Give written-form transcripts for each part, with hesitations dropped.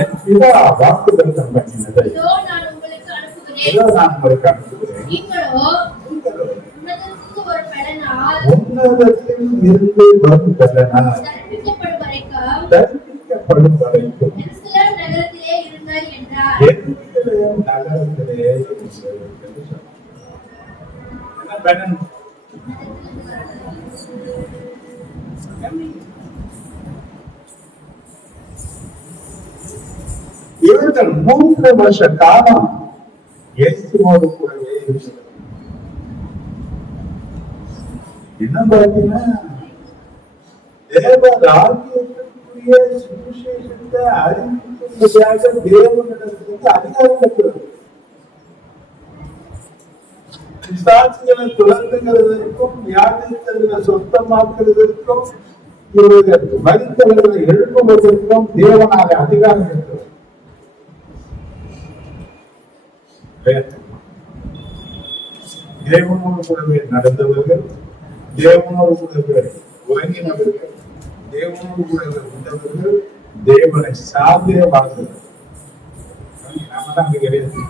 என் பிதா வாக்குத்தத்தம் பண்ணினதை இதோ நான் உங்களுக்கு அனுப்புகிறேன். உன்னதத்தில் இருந்து வரும் பலனால் தரிப்பிக்கப்படும் வரைக்கும் எருசலேம் நகரத்திலே இருங்கள் என்றார். எருசலேம் நகரத்திலே இருங்கள். என்ன பலன்? இவர்கள் 3 வருஷ காலம் இயேசுவோடு கூடவே இருக்கிறார். என்ன பார்த்தீங்கன்னா தேவ ராஜ்யத்திற்குரிய சுவிசேஷத்தை அறிவிக்கும்படியாக தேவனிடத்திலிருந்து அதிகாரம் பெற்றது. பிசாசுகளை துரத்துகிறதற்கும் வியாதித்தவர்களை சொந்தமாக்குவதற்கும் மரித்தவர்களை எழுப்புவதற்கும் தேவனால அதிகாரம் பெற்றது. தேவனோடு கூடவே நடந்தவர்கள், தேவனோடு கூடவே உறங்கினவர்கள், தேவனோடு கூடவே உண்டவர்கள், தேவனை சார்ந்தே வாழ்ந்தவர்கள். நாம தான் அங்க கிடையாது.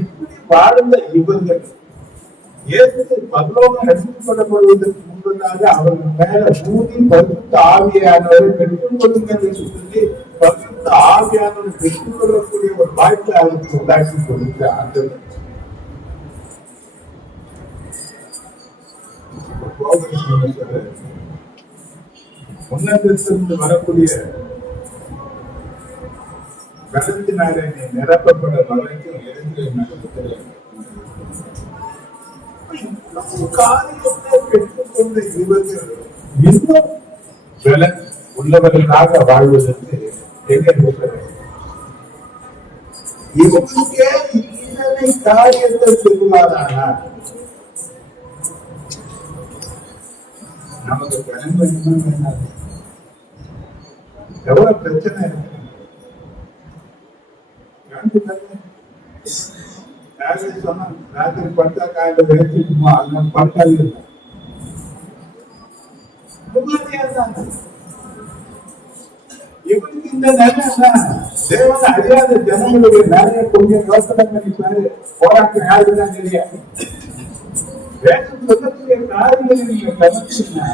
இப்படி வாழ்ந்த இவர்கள் இயேசு பரலோகம் எடுத்துக்கொள்ளப்படுவதற்கு முன்பதாக அவர்கள் மேல ஊதி பரிசுத்த ஆவியானவரை பெற்றுக் கொள்ளுங்கள் என்று சொல்லி பரிசுத்த ஆவியானவரை பெற்றுக் கொள்ளக்கூடிய ஒரு வாய்ப்பை அவருக்கு உண்டாக்கி கொடுத்த ஆண்டவர் உன்னதத்திலிருந்து வரக்கூடிய கருத்தினாலே நீ நிரப்பப்பட வரைக்கும் எதிர்த்து நடத்துகிறேன். காரியத்தை பெற்றுக்கொண்ட இவர்கள் இன்னும் பலன் உள்ளவர்களாக வாழ்வதற்கு இவங்களுக்கே இத்தனை காரியத்தை செய்வாரானால் நமக்கு பலன் வேணுமா? எவ்வளவு பிரச்சனை இருக்கு. ராத்திரி படுத்தா காலையில வேச்சுக்குமா அதனால படுத்தாது. இவனுக்கு இந்த நிலை தேவனை அறியாத ஜனங்களுடைய நிறைய கொஞ்சம் யோசனை பண்ணிப்பாரு. போராட்டம் யாருக்குதான் தெரியாது. வேதம் சொல்லக்கூடிய காரியங்களை நீங்க கவனிச்சீங்கன்னா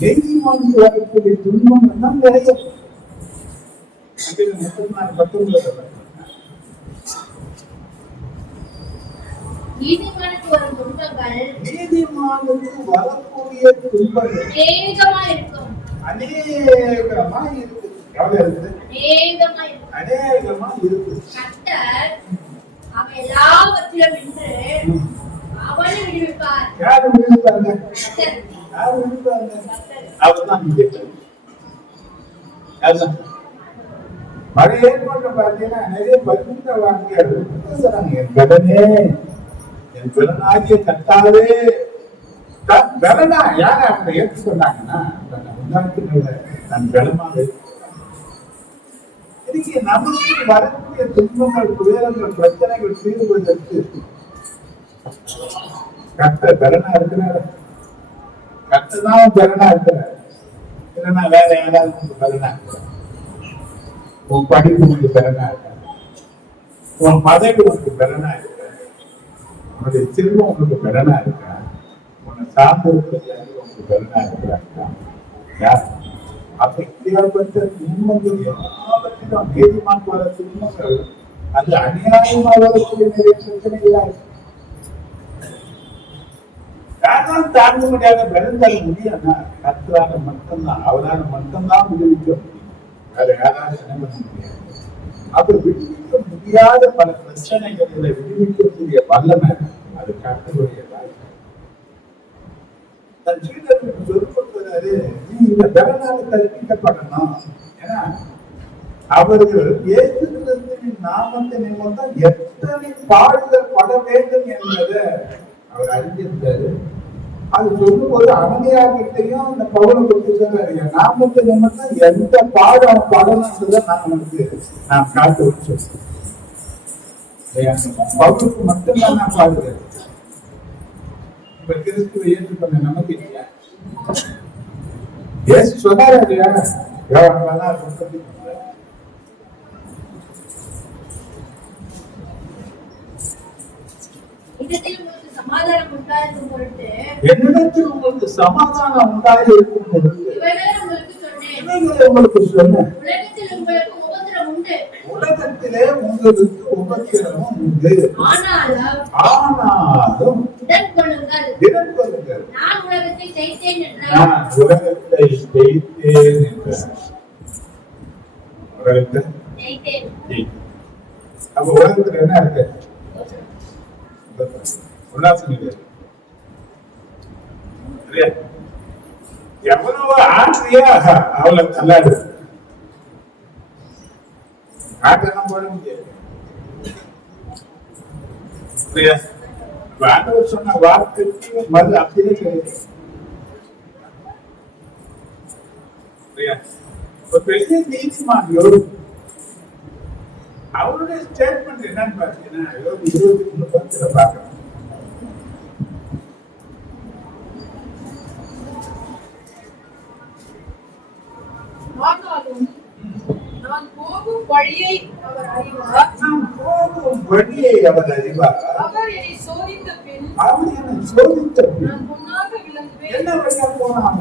நீதிமன்றம் வரக்கூடிய துன்பங்கள் தான் நிறைய. 19 நீதிமானுக்கு வரும் துன்பங்கள் நீதிமானுக்கு வரக்கூடிய துன்பங்கள் அநேகமா இருக்கும். அநேகமா இருக்கு. எவ்வளவு இருக்குது? அநேகமா இருக்கு. கர்த்தர் அவன் எல்லாவற்றிலும் நின்று அவனை விடுவிப்பார். யாரு விடுவிப்பாங்க? யாரு விடுவிப்பாங்க? அவர்தான் விடுவிப்பார். மழை ஏற்பட்ட பார்த்தீங்கன்னா நிறைய பரிசுத்தவான்கள் என் கடனே என் பிறனாகிய கர்த்தாவே பலனா யார அவங்க ஏற்று சொன்னாங்கன்னா நான் பலமாக இன்னைக்கு நமக்கு வரக்கூடிய துன்பங்கள் துயரங்கள் பிரச்சனைகள் தீர்வதற்கு கர்த்தர் பலனா இருக்கிறார். கர்த்தர் தான் பலனா இருக்கிறார். இல்லைன்னா வேற யாராவது பலனா இருக்கிறார். உன் படிப்பு உனக்கு பலனா இருக்க, உன் பதவி உனக்கு பலனா இருக்க, உன்னுடைய செல்வம் உனக்கு பலனா இருக்க, உன்னை சார்ந்து உனக்கு பலனா இருக்கிறாங்க. யார் அப்படிப்பட்ட துன்பங்கள் எல்லாவற்றிலும் நீதிமான் வர துன்பங்கள் அது அநியாயமா வரக்கூடிய நிறைய பிரச்சனைகளா இருக்கு. யாரால் தாங்க முடியாத பலன் தர முடியாதுன்னா கர்த்தரால மட்டும்தான், அவரால் மட்டும்தான் விடுவிக்க முடியும். வேற யாராலும் என்ன பண்ண முடியாது. அப்படி விடுவிக்க முடியாத பல பிரச்சனைகளை விடுவிக்கக்கூடிய வல்லமை அது கர்த்தருடைய வாய்ப்பு. தன் சீடர்களுக்கு சொல்லுகிறாரு, நீ இந்த பலனால கற்பிக்கப்படணும். ஏன்னா அவர்கள் இயேசு கிறிஸ்துவின் நாமத்தை நிமித்தம் எத்தனை பாடுகள் பட வேண்டும் என்பதை அவர் அறிந்திருந்தாரு. அது சொல்லும் போது அனனியார்கிட்டையும் இந்த பவுலை குறித்து சொல்றாரு, நாமத்தை நிமித்தம் எந்த பாடம் படணும் நான் காட்டு வச்சேன். பவுலுக்கு மட்டும்தான் நான் பாடுகிறேன். இப்ப கிறிஸ்துவை ஏற்றுக்கொண்ட நமக்கு இல்லையா? ஏசு சொன்னாரா இல்லையா? யோவான் 16:33. இடத்தில் உங்களுக்கு சமாதானம் உண்டாயிருக்கும் பொருட்டு என்னிடத்தில் உங்களுக்கு சமாதானம் உண்டாயிருக்கும் பொருட்டு இவைகளை உங்களுக்கு சொன்னேன். இவைகளை உங்களுக்கு சொன்னேன். உலகத்தில் உங்களுக்கு உபத்திரம் உண்டு. உலகத்திலே உங்களுக்கு உபத்திரமும் உண்டு. ஆனாலும் திடன் கொள்ளுங்கள். திடன் கொள்ளுங்கள். நான் உலகத்தை ஜெயித்தேன் என்றார். நான் உலகத்தை ஜெயித்தேன் என்றார். உலகத்தை ஜெயித்தேன். அப்ப உலகத்துல என்ன இருக்கு? உல்லாசம் இல்லை. எவ்வளவு ஆசையா அவளை தள்ளாடு. ஆட்டெல்லாம் போட முடியாது. ஆண்டவர் சொன்ன வார்த்தைக்கு மறு அப்படியே கிடையாது. ஒரு பெரிய நீதிமான் யோபு, அவருடைய ஸ்டேட்மெண்ட் என்னன்னு பாத்தீங்கன்னா, யோபு 23:10 பார்க்கணும். நான் போகும் வழியை அவர் அறிவார். அவர் என்னை சோதித்த பின் நான் பொன்னாக விளங்குவேன். என்ன வழியா போனான்?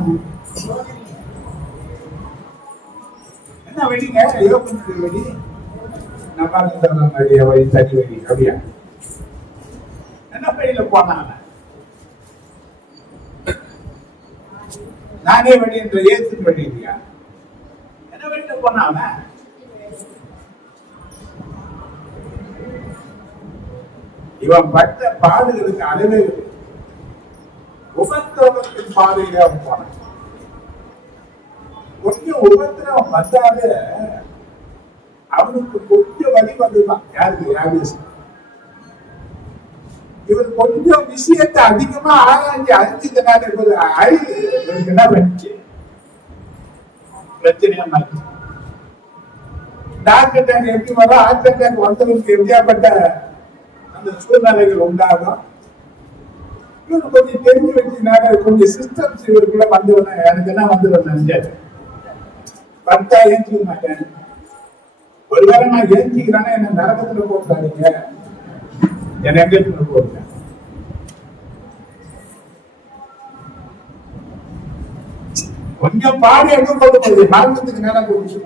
என்ன வழிங்க? யோபுடைய வழி நம்ம சொன்ன வழி தனி வழி அப்படியா? என்ன வழியில போனான்? நானே வழி என்ற ஏசு வழி இல்லையா? என்ன வழியில போனான்? இவன் பட்ட பாடுகளுக்கு அளவே உபத்திரவத்தின் பாதையில அவன் போனான். கொஞ்சம் உபத்திரவம் வந்தாலே அவனுக்கு கொஞ்சம் வழி வந்துதான். யாருக்கு? யாரு? இவர் கொஞ்சம் விஷயத்தை அதிகமா ஆராய்ச்சி அறிஞ்சதுனால இவருக்கு என்ன பண்ணிச்சு? பிரச்சனையா மாறிச்சு. டாக்டர் அட்டாக் எப்படி வரும்? ஹார்ட் அட்டாக் வந்தவங்களுக்கு எப்படியாப்பட்ட அந்த சூழ்நிலைகள் உண்டாகும். இவரு கொஞ்சம் தெரிஞ்சு வச்சதுனால கொஞ்சம் சிஸ்டம்ஸ் இவருக்குள்ள வந்துடுவேன். எனக்கு என்ன வந்துடுவேன் நினைச்சாரு. பத்தா ஏஞ்சிக்க மாட்டேன். ஒருவேளை நான் ஏஞ்சிக்கிறானே என்ன நரகத்துல போட்டாதீங்க, என்ன எங்க போடுங்க. கொஞ்சம் பாடு எங்க கொண்டு போகுது? மரணத்துக்கு நேரம் போகுது.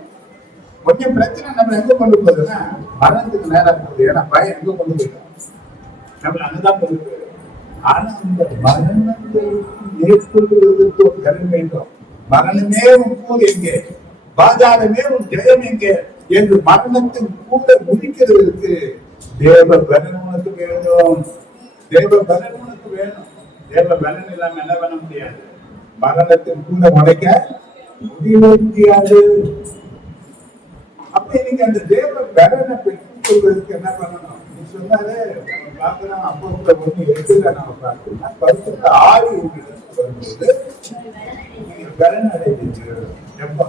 கொஞ்சம் பிரச்சனை நம்ம எங்க கொண்டு போகுதுன்னா மரணத்துக்கு நேரம் போகுது. ஏன்னா பயம் எங்க கொண்டு போயிடும்? நம்ம அங்கதான் கொண்டு போயிடும். ஆனா இந்த மரணத்தை ஏற்படுவதற்கு ஒரு கருணை வேண்டும். மரணமே உன் கூட எங்கே, பாதாளமே உன் ஜெயம் எங்கே என்று மரணத்தின் கூட முடிக்கிறதுக்கு தேவ பலன் உனக்கு வேணும். தேவ பலன் உனக்கு வேணும். தேவ பலன் இல்லாம என்ன பண்ண முடியாது? மரணத்தின் கூட உடைக்க முடியாது. அப்ப இன்னைக்கு அந்த தேவ பலனை பெற்றுக் கொள்வதற்கு என்ன பண்ணணும்? நீ சொன்னாலே நம்ம பார்க்கலாம். அப்போ 1:8 நம்ம பார்க்கணும்னா பரிசுத்த ஆவி வரும்போது நீங்க பலன் அடைவீர்கள். எப்ப?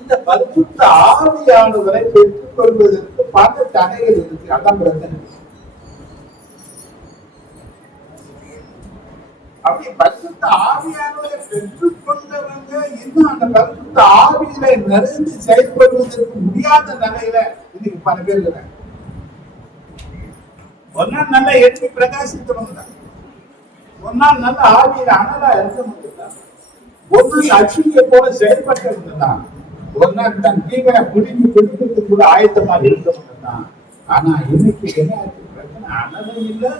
இந்த பரிசுத்த ஆவியானவரை பெற்றுக் கொள்வதற்கு பல தடைகள் இருக்கு. அதான் பிரச்சனை. அப்படி பரிசுத்த ஆவியானவரை பெற்றுக் கொண்டவங்க இன்னும் அந்த பரிசுத்த ஆவியில நிறைந்து செயல்படுவதற்கு முடியாத நிலையில இன்னைக்கு பல பேர் இருக்காங்க. ஒரு நாள் நல்லா எட்டி பிரகாசித்தவங்க தான். ஒரு நாள் நல்ல ஆவியில அனலா இருந்தவங்க தான். ஒரு நாள் அக்னியை போல செயல்பட்டவங்க தான். ஒரு நாள் தன் தீவிர குடிக்கிறதுக்கு கூட ஆயத்தமாக இருந்தவங்க தான். ஆனா இன்னைக்கு என்ன பிரச்சனை? அனலும் இல்லை,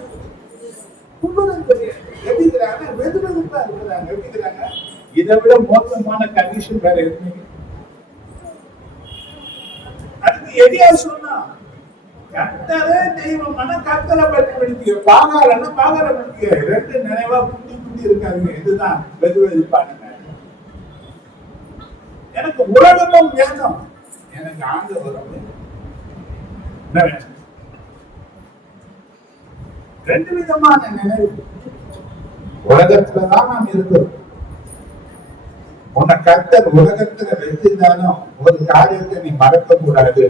குளிரும் கிடையாது. எப்படிங்கிறாங்க? வெதுவெதுப்பா இருக்கிறாங்க. எப்படிங்கிறாங்க? இதை விட மோசமான கண்டிஷன் வேற எதுவுமே. அதுக்கு எடியா சொன்னா கர்த்தரே தெய்வமான கர்த்தரை பற்றி படிக்க பாகாரன்னா பாகார படிக்க ரெண்டு நினைவா குட்டி குட்டி இருக்காங்க. இதுதான் வெதுவெதுப்பானுங்க. எனக்கு உலகமும் வேணும், எனக்கு ஆண்டவரும் என்ன வேணும்? ரெண்டு விதமான நினைவு. உலகத்துலதான் நாம் இருக்கிறோம். உன்னை கர்த்தர் உலகத்துல வச்சிருந்தாலும் ஒரு காரியத்தை நீ மறக்க கூடாது.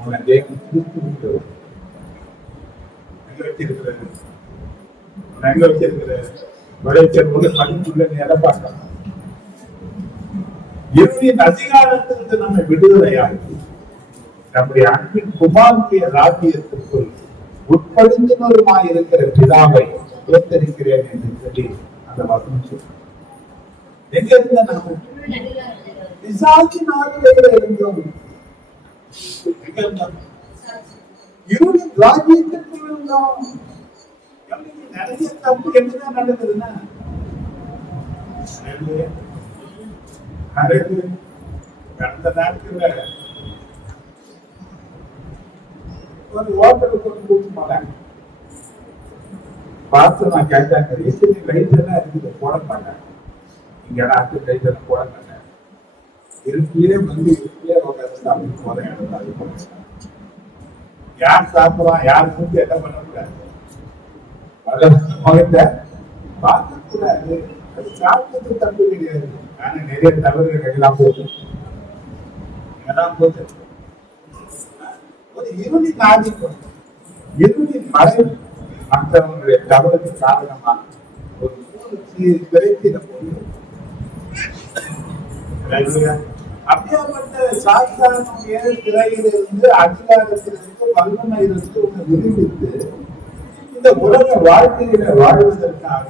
உன்னை தேவன் தூக்கி விட்டு எங்க வச்சிருக்கிறது? உன்னை எங்க வச்சிருக்கிறது? உழைச்சல் ஒரு மணிக்குள்ள நீ எதை பார்க்கலாம்? இருளின் அதிகாரத்திலிருந்து நம்மை விடுதலையாக்கி நம்முடைய அன்பின் குமாரனுடைய ராஜ்யத்திற்குள் உட்படுத்தினருமாய் இருக்கிற பிதாவை தோத்தரிக்கிறேன் என்று சொல்லி அந்த வசனம் சொல்றோம். எங்க இருந்த நாம பிசாசின் ஆளுகையில இருந்தோம். எங்க இருந்தோம்? இருளின் ராஜ்யத்திற்குள் இருந்தோம். நிறைய தப்பு என்னதான் நடக்குதுன்னா கடந்த நாட்கள்ல ஒரு ஹோட்டலுக்கு கொண்டு கூட்டு போனாங்க. பார்த்து நான் கேட்டாங்க, எத்தனை லைட் எல்லாம் இருக்குது போட மாட்டாங்க. இங்க நாட்டு லைட் எல்லாம் போட மாட்டாங்க. இருட்டிலே வந்து இருட்டிலே உட்காந்து சாப்பிட்டு போற இடத்துல யார் சாப்பிடுவான், யார் செஞ்சு என்ன பண்ணக்கூடாது, முகத்தை பார்க்க கூடாது. அது சாப்பிட்டு தப்பு கிடையாது. ஆனா நிறைய தவறுகள் எல்லாம் போகுது. ஒரு இருளின் ஆதிக்கம், இருளின் மறை மற்றவங்களுடைய தவறுக்கு காரணமாக ஒரு விரைத்திட போது அப்படியாப்பட்ட சாத்தானுடைய திரையிலிருந்து அதிகாரத்திலிருந்து வல்லமையிலிருந்து உன்னை விடுவித்து இந்த உலக வாழ்க்கையில வாழ்வதற்காக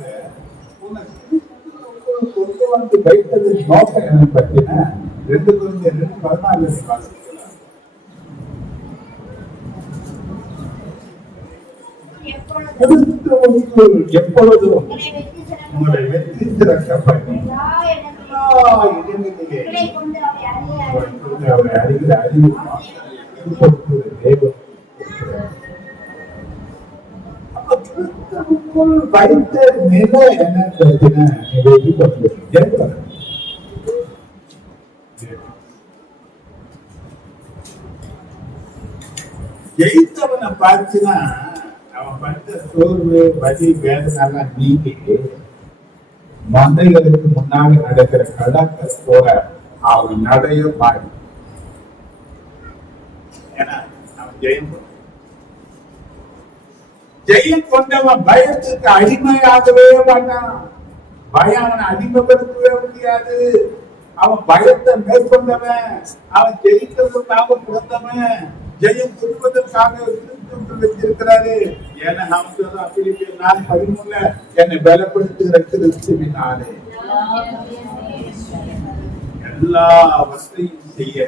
கொண்டு வந்து வைத்ததின் நோக்கம் என்ன பற்றின 2 Corinthians 2:14 வாசிக்கலாம். எப்பொழுதும் உங்களை வெற்றி திறக்கப்படும் அவரை அறிகிற அறிவு வைத்த நிலை என்ன ஜெயித்தவனை பார்த்துனா அவன் பட்ட சோர்வு வலி வேதனை நீக்கி மந்தைகளுக்கு முன்னாடி நடக்கிற கடாக்கள் போல அவன் நடைய மாறி. ஏன்னா அவன் ஜெயம் கொண்டவன் பயத்துக்கு அடிமையாகவே மாட்டான். பயம் அவனை அடிமைப்படுத்தவே முடியாது. அவன் பயத்தை மேற்கொண்டவன், அவன் ஜெயிக்கிறதுக்காக பிறந்தவன், ஜெயம் பெறுவதற்காக வச்சிருக்கிறாரு. ஏன்னா பிலிப்பியர் 4:13 என்னை பலப்படுத்துகிற கிறிஸ்துவினாலே எல்லா அவஸ்தையும் செய்ய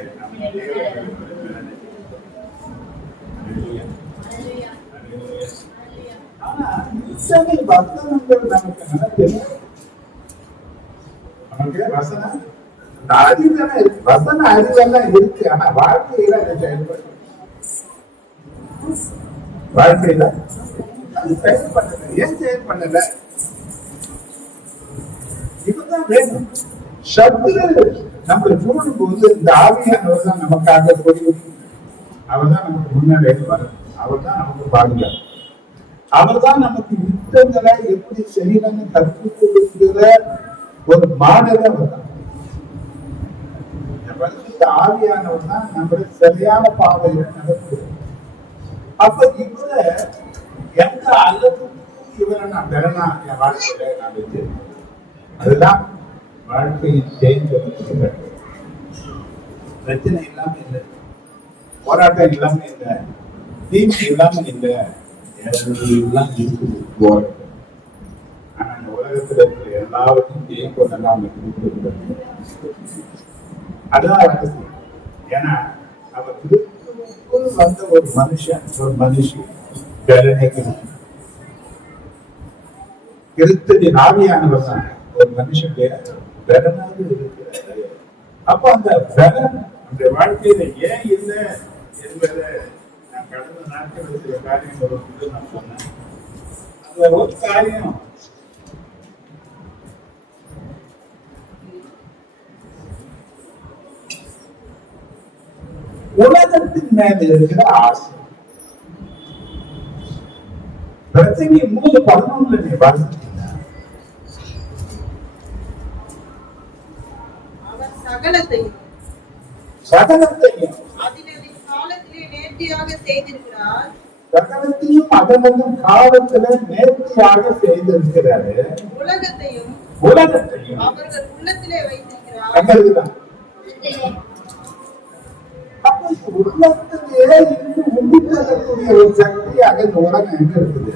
ஆனா இத்தனை வசனங்கள் நமக்கு நடக்குது. நமக்கு வசனம் அறிவெல்லாம் இருக்கு, வசன அறிவெல்லாம் இருக்கு. ஆனா வாழ்க்கையில அதை செயல்படுத்த வாழ்க்கையில அது செயல்படல. ஏன் செயல்படல? இதுதான் வேணும். சத்துரு நம்ம சூடும் போது இந்த ஆவியானவர் தான் நமக்காக புரியும். அவர் தான் நமக்கு முன்னாடி வரும். அவர் தான் நமக்கு பாதுகாப்பு. அவர் தான் நமக்கு யுத்தங்களை எப்படி செய்யணும்னு கற்றுக் கொடுக்கிற ஒரு மாடல அவர் தான். ஆவியானவர் தான் நம்மளுடைய சரியான பாதையில நடக்குது. அப்ப இவரை எந்த அளவுக்கு இவரை நான் பெறலாம் என் வாழ்க்கையில நான் வச்சு அதுதான் வாழ்க்கையின் தேர்ந்தெடுக்க பிரச்சனை இல்லாம இல்லை, போராட்டம் இல்லாம இல்லை, தீமை இல்லாம இல்லை, எல்லாம் இருக்குது. ஆனா இந்த உலகத்துல இருக்கிற எல்லாருக்கும் தேய்ப்பதெல்லாம் அதான் அவசியம். ஏன்னா அவர் கிறிஸ்துவுக்குள் வந்த ஒரு மனுஷன் ஒரு மனுஷி கிறிஸ்துவின் ஆவியானவர் தான் ஒரு மனுஷனுடைய பலனாக இருக்கிறார். அப்ப அந்த பலன் அந்த வாழ்க்கையில ஏன் இல்லை என்பதை நான் கடந்த நாட்கள் சில காரியங்கள் நான் சொன்னேன். அந்த ஒரு காரியம் உலகத்தின் மேல இருக்கிற ஆசை. பிரச்சனை 3:11 நீ வாசிச்சீங்க. அவர் சகலத்தையும் அதினதின் காலத்திலே நேர்த்தியாக செய்திருக்கிறார். சகலத்தையும் அதனதும் காலத்திலே நேர்த்தியாக செய்திருக்கிறாரு. உலகத்தையும் அவர்கள் உள்ளத்திலே வைத்திருக்கிறார். இடத்திலே அப்ப உள்ளத்திலே இருந்து உண்டு தரக்கூடிய ஒரு சக்தியாக இந்த உலகம் எங்க இருக்குது?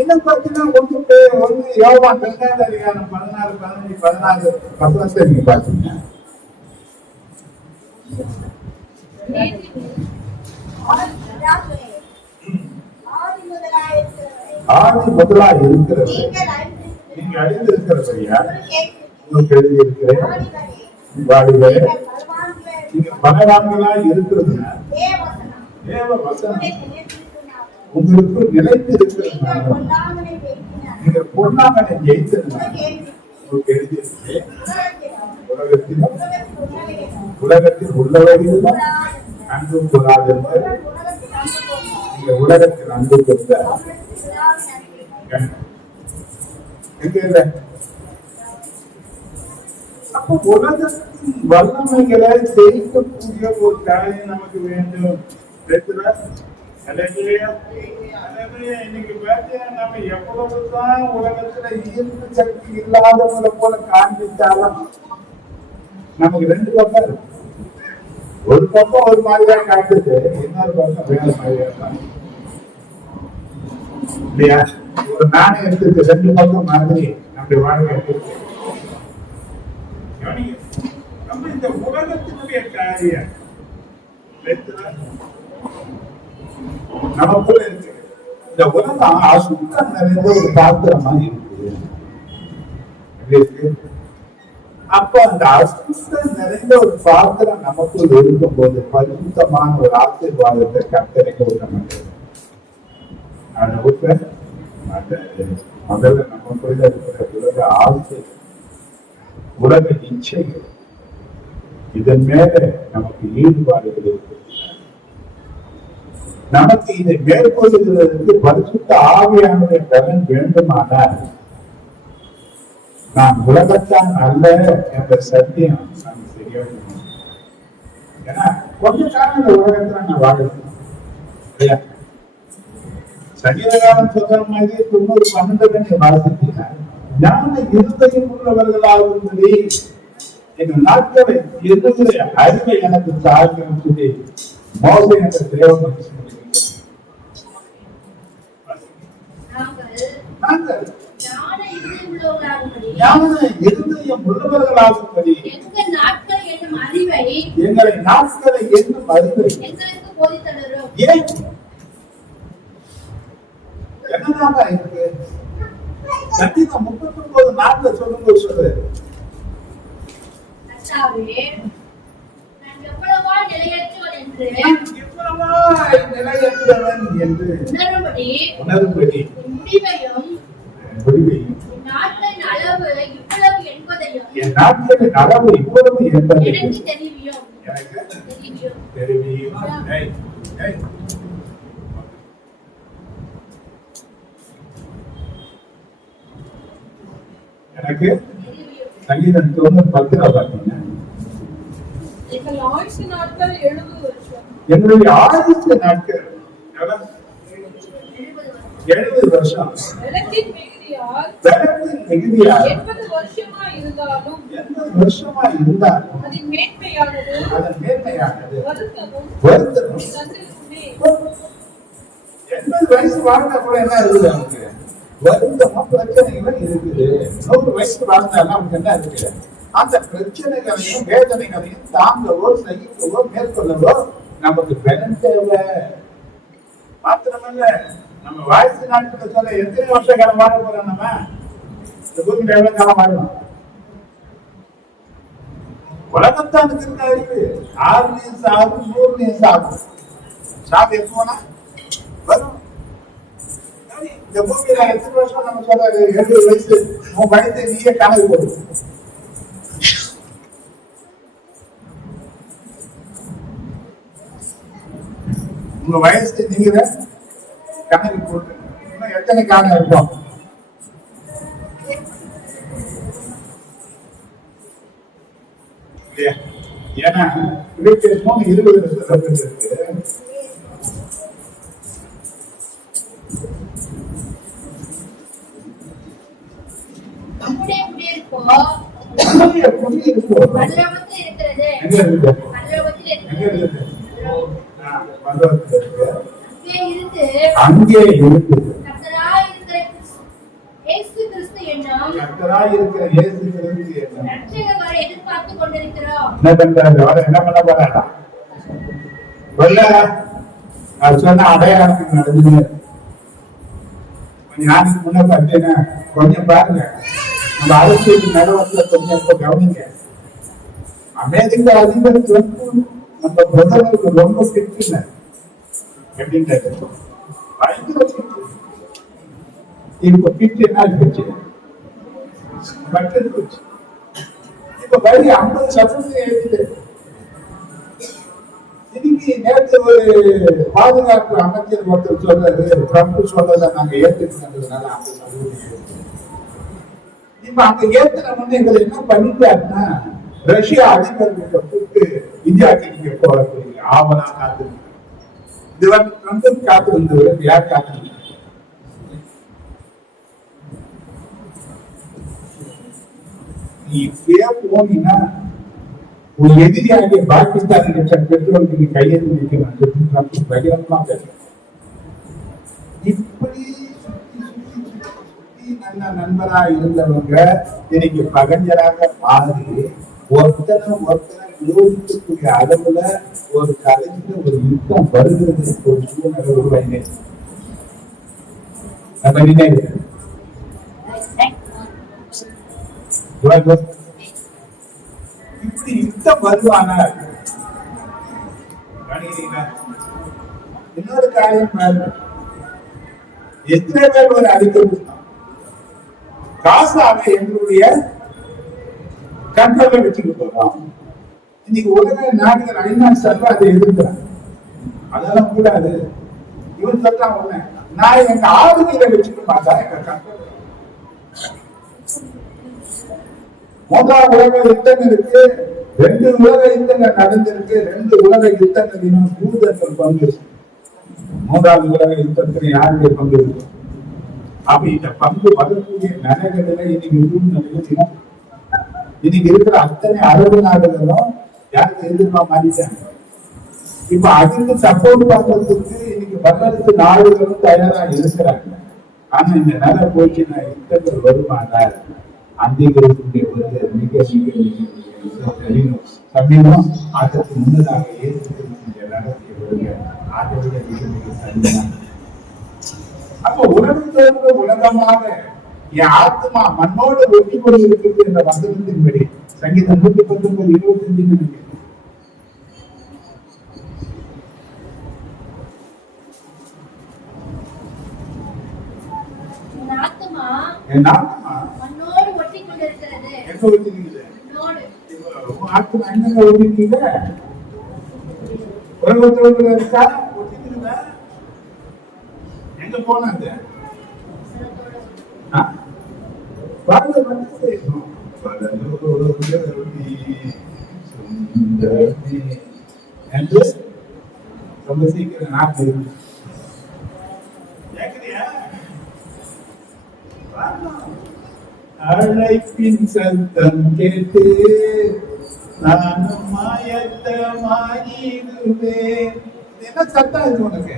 என்ன பார்த்தீங்கன்னா ஒண்ணு யோவான் 2ஆம் அதிகாரம் 16, 15, 16 வசனத்தை நீங்க பாத்தீங்க. ஆதி முதலா இருக்கிறது நீங்க அறிந்திருக்கிறபடியா உங்களுக்கு எழுதியிருக்கிறேன். வாடிகளே, நீங்க பலவான்களா இருக்கிறதுனா தேவ வசனம் உங்களுக்கு நிலைத்து இருக்கிறதுனால நீங்க பொன்னாமனை ஜெயித்ததுனால உங்களுக்கு எழுதியிருக்கிறேன். உலகத்தில் உள்ளவர்களும் அன்பு கூறாதிருந்த நீங்க உலகத்தில் அன்பு கொடுத்த எங்க இல்லை. அப்போ உலகத்தின் வல்லமைகளை ஜெயிக்கக்கூடிய ஒரு காரியம் நமக்கு வேண்டும். இன்னைக்கு பார்த்தீங்கன்னா நம்ம எவ்வளவுதான் உலகத்துல ஈர்ப்பு சக்தி இல்லாதவங்களை போல காண்பித்தாலும் நமக்கு ரெண்டு பக்கம் இருக்கு. ஒரு பக்கம் ஒரு மாதிரியா காட்டுது, இன்னொரு பக்கம் வேற மாதிரியா காட்டுது இல்லையா? ஒரு நாணயத்துக்கு ரெண்டு பக்கம் மாதிரி நம்முடைய வாழ்க்கை இருக்கு. நம்ம இந்த உலகத்தினுடைய காரியம் நமக்குள்ள இருக்கு. இந்த உலகம் அசுத்தம் நிறைந்த ஒரு பாத்திரமா இருக்கு. அப்ப அந்த அசுத்தம் நிறைந்த ஒரு பாத்திரம் நமக்குள் இருக்கும் போது பரிசுத்தமான ஒரு ஆசீர்வாதத்தை கர்த்தருக்கு விட மாட்டேன். முதல்ல நமக்குள்ள இருக்கிற உலக ஆசை, உலக இச்சைகள், இதன் மேல நமக்கு ஈடுபாடுகள் இருக்கு. நமக்கு இதை மேற்கொள்ளுகிறதுக்கு பரிசுத்த ஆவியானுடைய பலன் வேண்டுமானால் நாம் உலகத்தான் அல்ல என்ற சத்தியம் நமக்கு சரியா. ஏன்னா கொஞ்ச காலம் இந்த உலகத்துல நான் வாழணும். சங்கீத காலம் சொல்ற மாதிரி 90-12 நீங்க வாசித்தீங்கன்னா ஞான இருதயம் உள்ளவர்களாகும்படி எங்கள் நாட்களை எதிர்கிற அறிவை எனக்கு தாழ்வு சொல்லி மோசை என்ற தேவன் நாங்கள் ஞான இருதயம் உள்ளவர்களாகும்படி எங்களை நாட்களை என்னும் அறிவை எங்களுக்கு போதித்தருளும். ஏன் என்னதாக இருக்கு? சங்கீதம் 39:4 சொல்லும்போது சொல்லு, நிலையற்றவன் என்று உணரும்படி என் நாட்களின் அளவு இவ்வளவு என்பதை எனக்கு தெரிவியும். எனக்கு சங்கீதம் 10 பார்த்தீங்கன்னா என்னுடைய ஆயுசு நாட்கள் 70 வருஷம். மிகுதியால் 80 வருஷமா இருந்தாலும் அதன் மேன்மையானது வருத்தமும் 80 வயசு வாழ்ந்தா கூட என்ன இருக்குது? நமக்கு வருத்தமும் பிரச்சனைகளும் இருக்குது. 100 வயசு வாழ்ந்தாலும் நமக்கு என்ன இருக்குது? அந்த பிரச்சனைகளையும் வேதனைகளையும் தாங்கவோ சகிக்கவோ மேற்கொள்ளவோ நமக்கு பலன் தேவை. மாத்திரமல்ல, நம்ம வாழ்க்கை நாட்களை சொல்ல எத்தனை வருஷ காலம் வாழ போறோம்? நம்ம இந்த பூமியில எவ்வளவு காலம் வாழணும்? உலகத்தான் இருக்கிற அறிவு 6 நிமிஷம் ஆகும், 100 நிமிஷம் ஆகும். சாமி எப்ப போனா வரும். இந்த பூமியில எத்தனை வருஷம் நம்ம சொல்ல 70 வயசு உன் வயசை நீயே கணக்கு போடு. உங்க வயசு நீங்க கணக்கு போட்டு இன்னும் எத்தனை காலம் இருக்கும்? ஏன்னா 20 வருஷம் இருக்கு. நம்முடைய அதனுடைய குடி இருக்கும். பரலோகத்தில் இருக்கிறது. எங்க இருக்கு? பரலோகத்தில் எங்க இருக்கிறது. இருக்கு? பரலோகத்தில் இருக்கு. அங்கே அங்கே இருந்து இருக்குது. கர்த்தராய் இருக்கிற இயேசு கிறிஸ்து என்னும் கர்த்தராய் இருக்கிற இயேசு கிறிஸ்து என்னும் ரட்சகர் வரை எதிர்பார்த்துக் கொண்டிருக்கிறோம். என்ன பண்றாரு? அவரை என்ன பண்ண போறாரா? சொல்ல அது சொன்ன அடையாளம் நடந்தது. கொஞ்ச நாளைக்கு முன்ன பார்த்தீங்கன்னா கொஞ்சம் பாருங்க, நம்ம அரசியல் நிலவரத்துல கொஞ்சம் இப்ப கவனிங்க. அமெரிக்க அதிபர் ட்ரம்ப் நம்ம பிரதமருக்கு ரொம்ப பிடிக்கல அப்படின்றது. பயங்கர பிடிச்சு. இப்ப பிடிச்சு என்ன போச்சு? பட்டன் போச்சு. இப்ப வரி 50% ஏறிது. இன்னைக்கு நேற்று ஒரு பாதுகாப்பு அமைச்சர் ஒருத்தர் சொல்றாரு, ட்ரம்ப் சொல்றதை நாங்க ஏத்துக்கிறதுனால 50%. இப்ப அங்க ஏத்துன முன்னே எங்களை என்ன பண்ணிட்டாருன்னா, ரஷ்யா அதிபர்கிட்ட கூப்பிட்டு இந்தியாவுக்கு நீங்க போறீங்க ஆவலா காத்து. இது வந்து ட்ரம்ப் காத்து வந்தது, யார் காத்து? நீ இப்பயே போனீங்கன்னா ஒரு எதிரியாகிய பாகிஸ்தானிய பெட்ரோல் நீங்க கையெழுத்து வைக்கணும். பகிரங்கமா பேசுறேன். இப்படி நல்ல நண்பரா இருந்தவங்க இன்னைக்கு பகஞ்சராக மாறி ஒருத்தனை யோசிக்கக்கூடிய அளவுல ஒரு கலைஞர் ஒரு யுத்தம் வருகிறதுக்கு ஒரு சூழ்நிலை உருவாங்க. இப்படி யுத்தம் வருவானால் இன்னொரு காரியம் பாருங்க, எத்தனை பேர் ஒரு அறிக்கை காசாவை எங்களுடைய கண்ட்ரோல வச்சுட்டு போறோம். இன்னைக்கு உலக நாடுகள் ஐநா சபை அதை எதிர்க்கிறாங்க. அதெல்லாம் கூடாது. இவன் சொல்றான் உடனே, நான் எங்க ஆளுநரை வச்சுக்க மாட்டா எங்க கண்ட்ரோல். மூன்றாம் உலக யுத்தம் இருக்கு, 2 உலக யுத்தங்கள் நடந்திருக்கு. 2 உலக யுத்தங்களிலும் யூதர்கள் பங்கு இருக்கு. 3வது உலக யுத்தத்தில் யாருடைய பங்கு இருக்கு? அப்ப இந்த பங்கு வரக்கூடிய நிலைகளில இன்னைக்கு இருக்கிற அத்தனை அரபு நாடுகளும் யாருக்கு எதிர்ப்பா மாறிட்டாங்க. இப்ப அதுக்கு சப்போர்ட் பண்றதுக்கு இன்னைக்கு வல்லரசு நாடுகளும் தயாரா இருக்கிறாங்க. ஆனா இந்த நிலை போச்சுன்னா யுத்தங்கள் வருமானார் அந்திகளுடைய மிக மிக மிக சமீபம் அதற்கு முன்னதாக ஏற்படுத்திய நடத்திய வருக அதை விட மிக மிக சரியான. அப்ப உலகத்தோடு உலகமாக என் ஆத்மா மண்ணோடு ஒட்டி கொண்டு இருக்கிறது என்ற வசனத்தின்படி சங்கீதம் 119:25 என் ஆத்மா மண்ணோடு ஒட்டி கொண்டிருக்கிறது. எங்க ஒட்டிருக்குது? ஆத்மா எங்க ஒட்டிருக்கீங்க? உலகத்தோடு இருக்கா? ஒட்டிருக்குதா? எங்க போனாங்க? ரொம்ப சீக்கிரம் நாட்டு அழைப்பின் சத்தம் கேட்டு நானும் மாயத்தமாகிடுவேன். என்ன சத்தம் இது உனக்கு?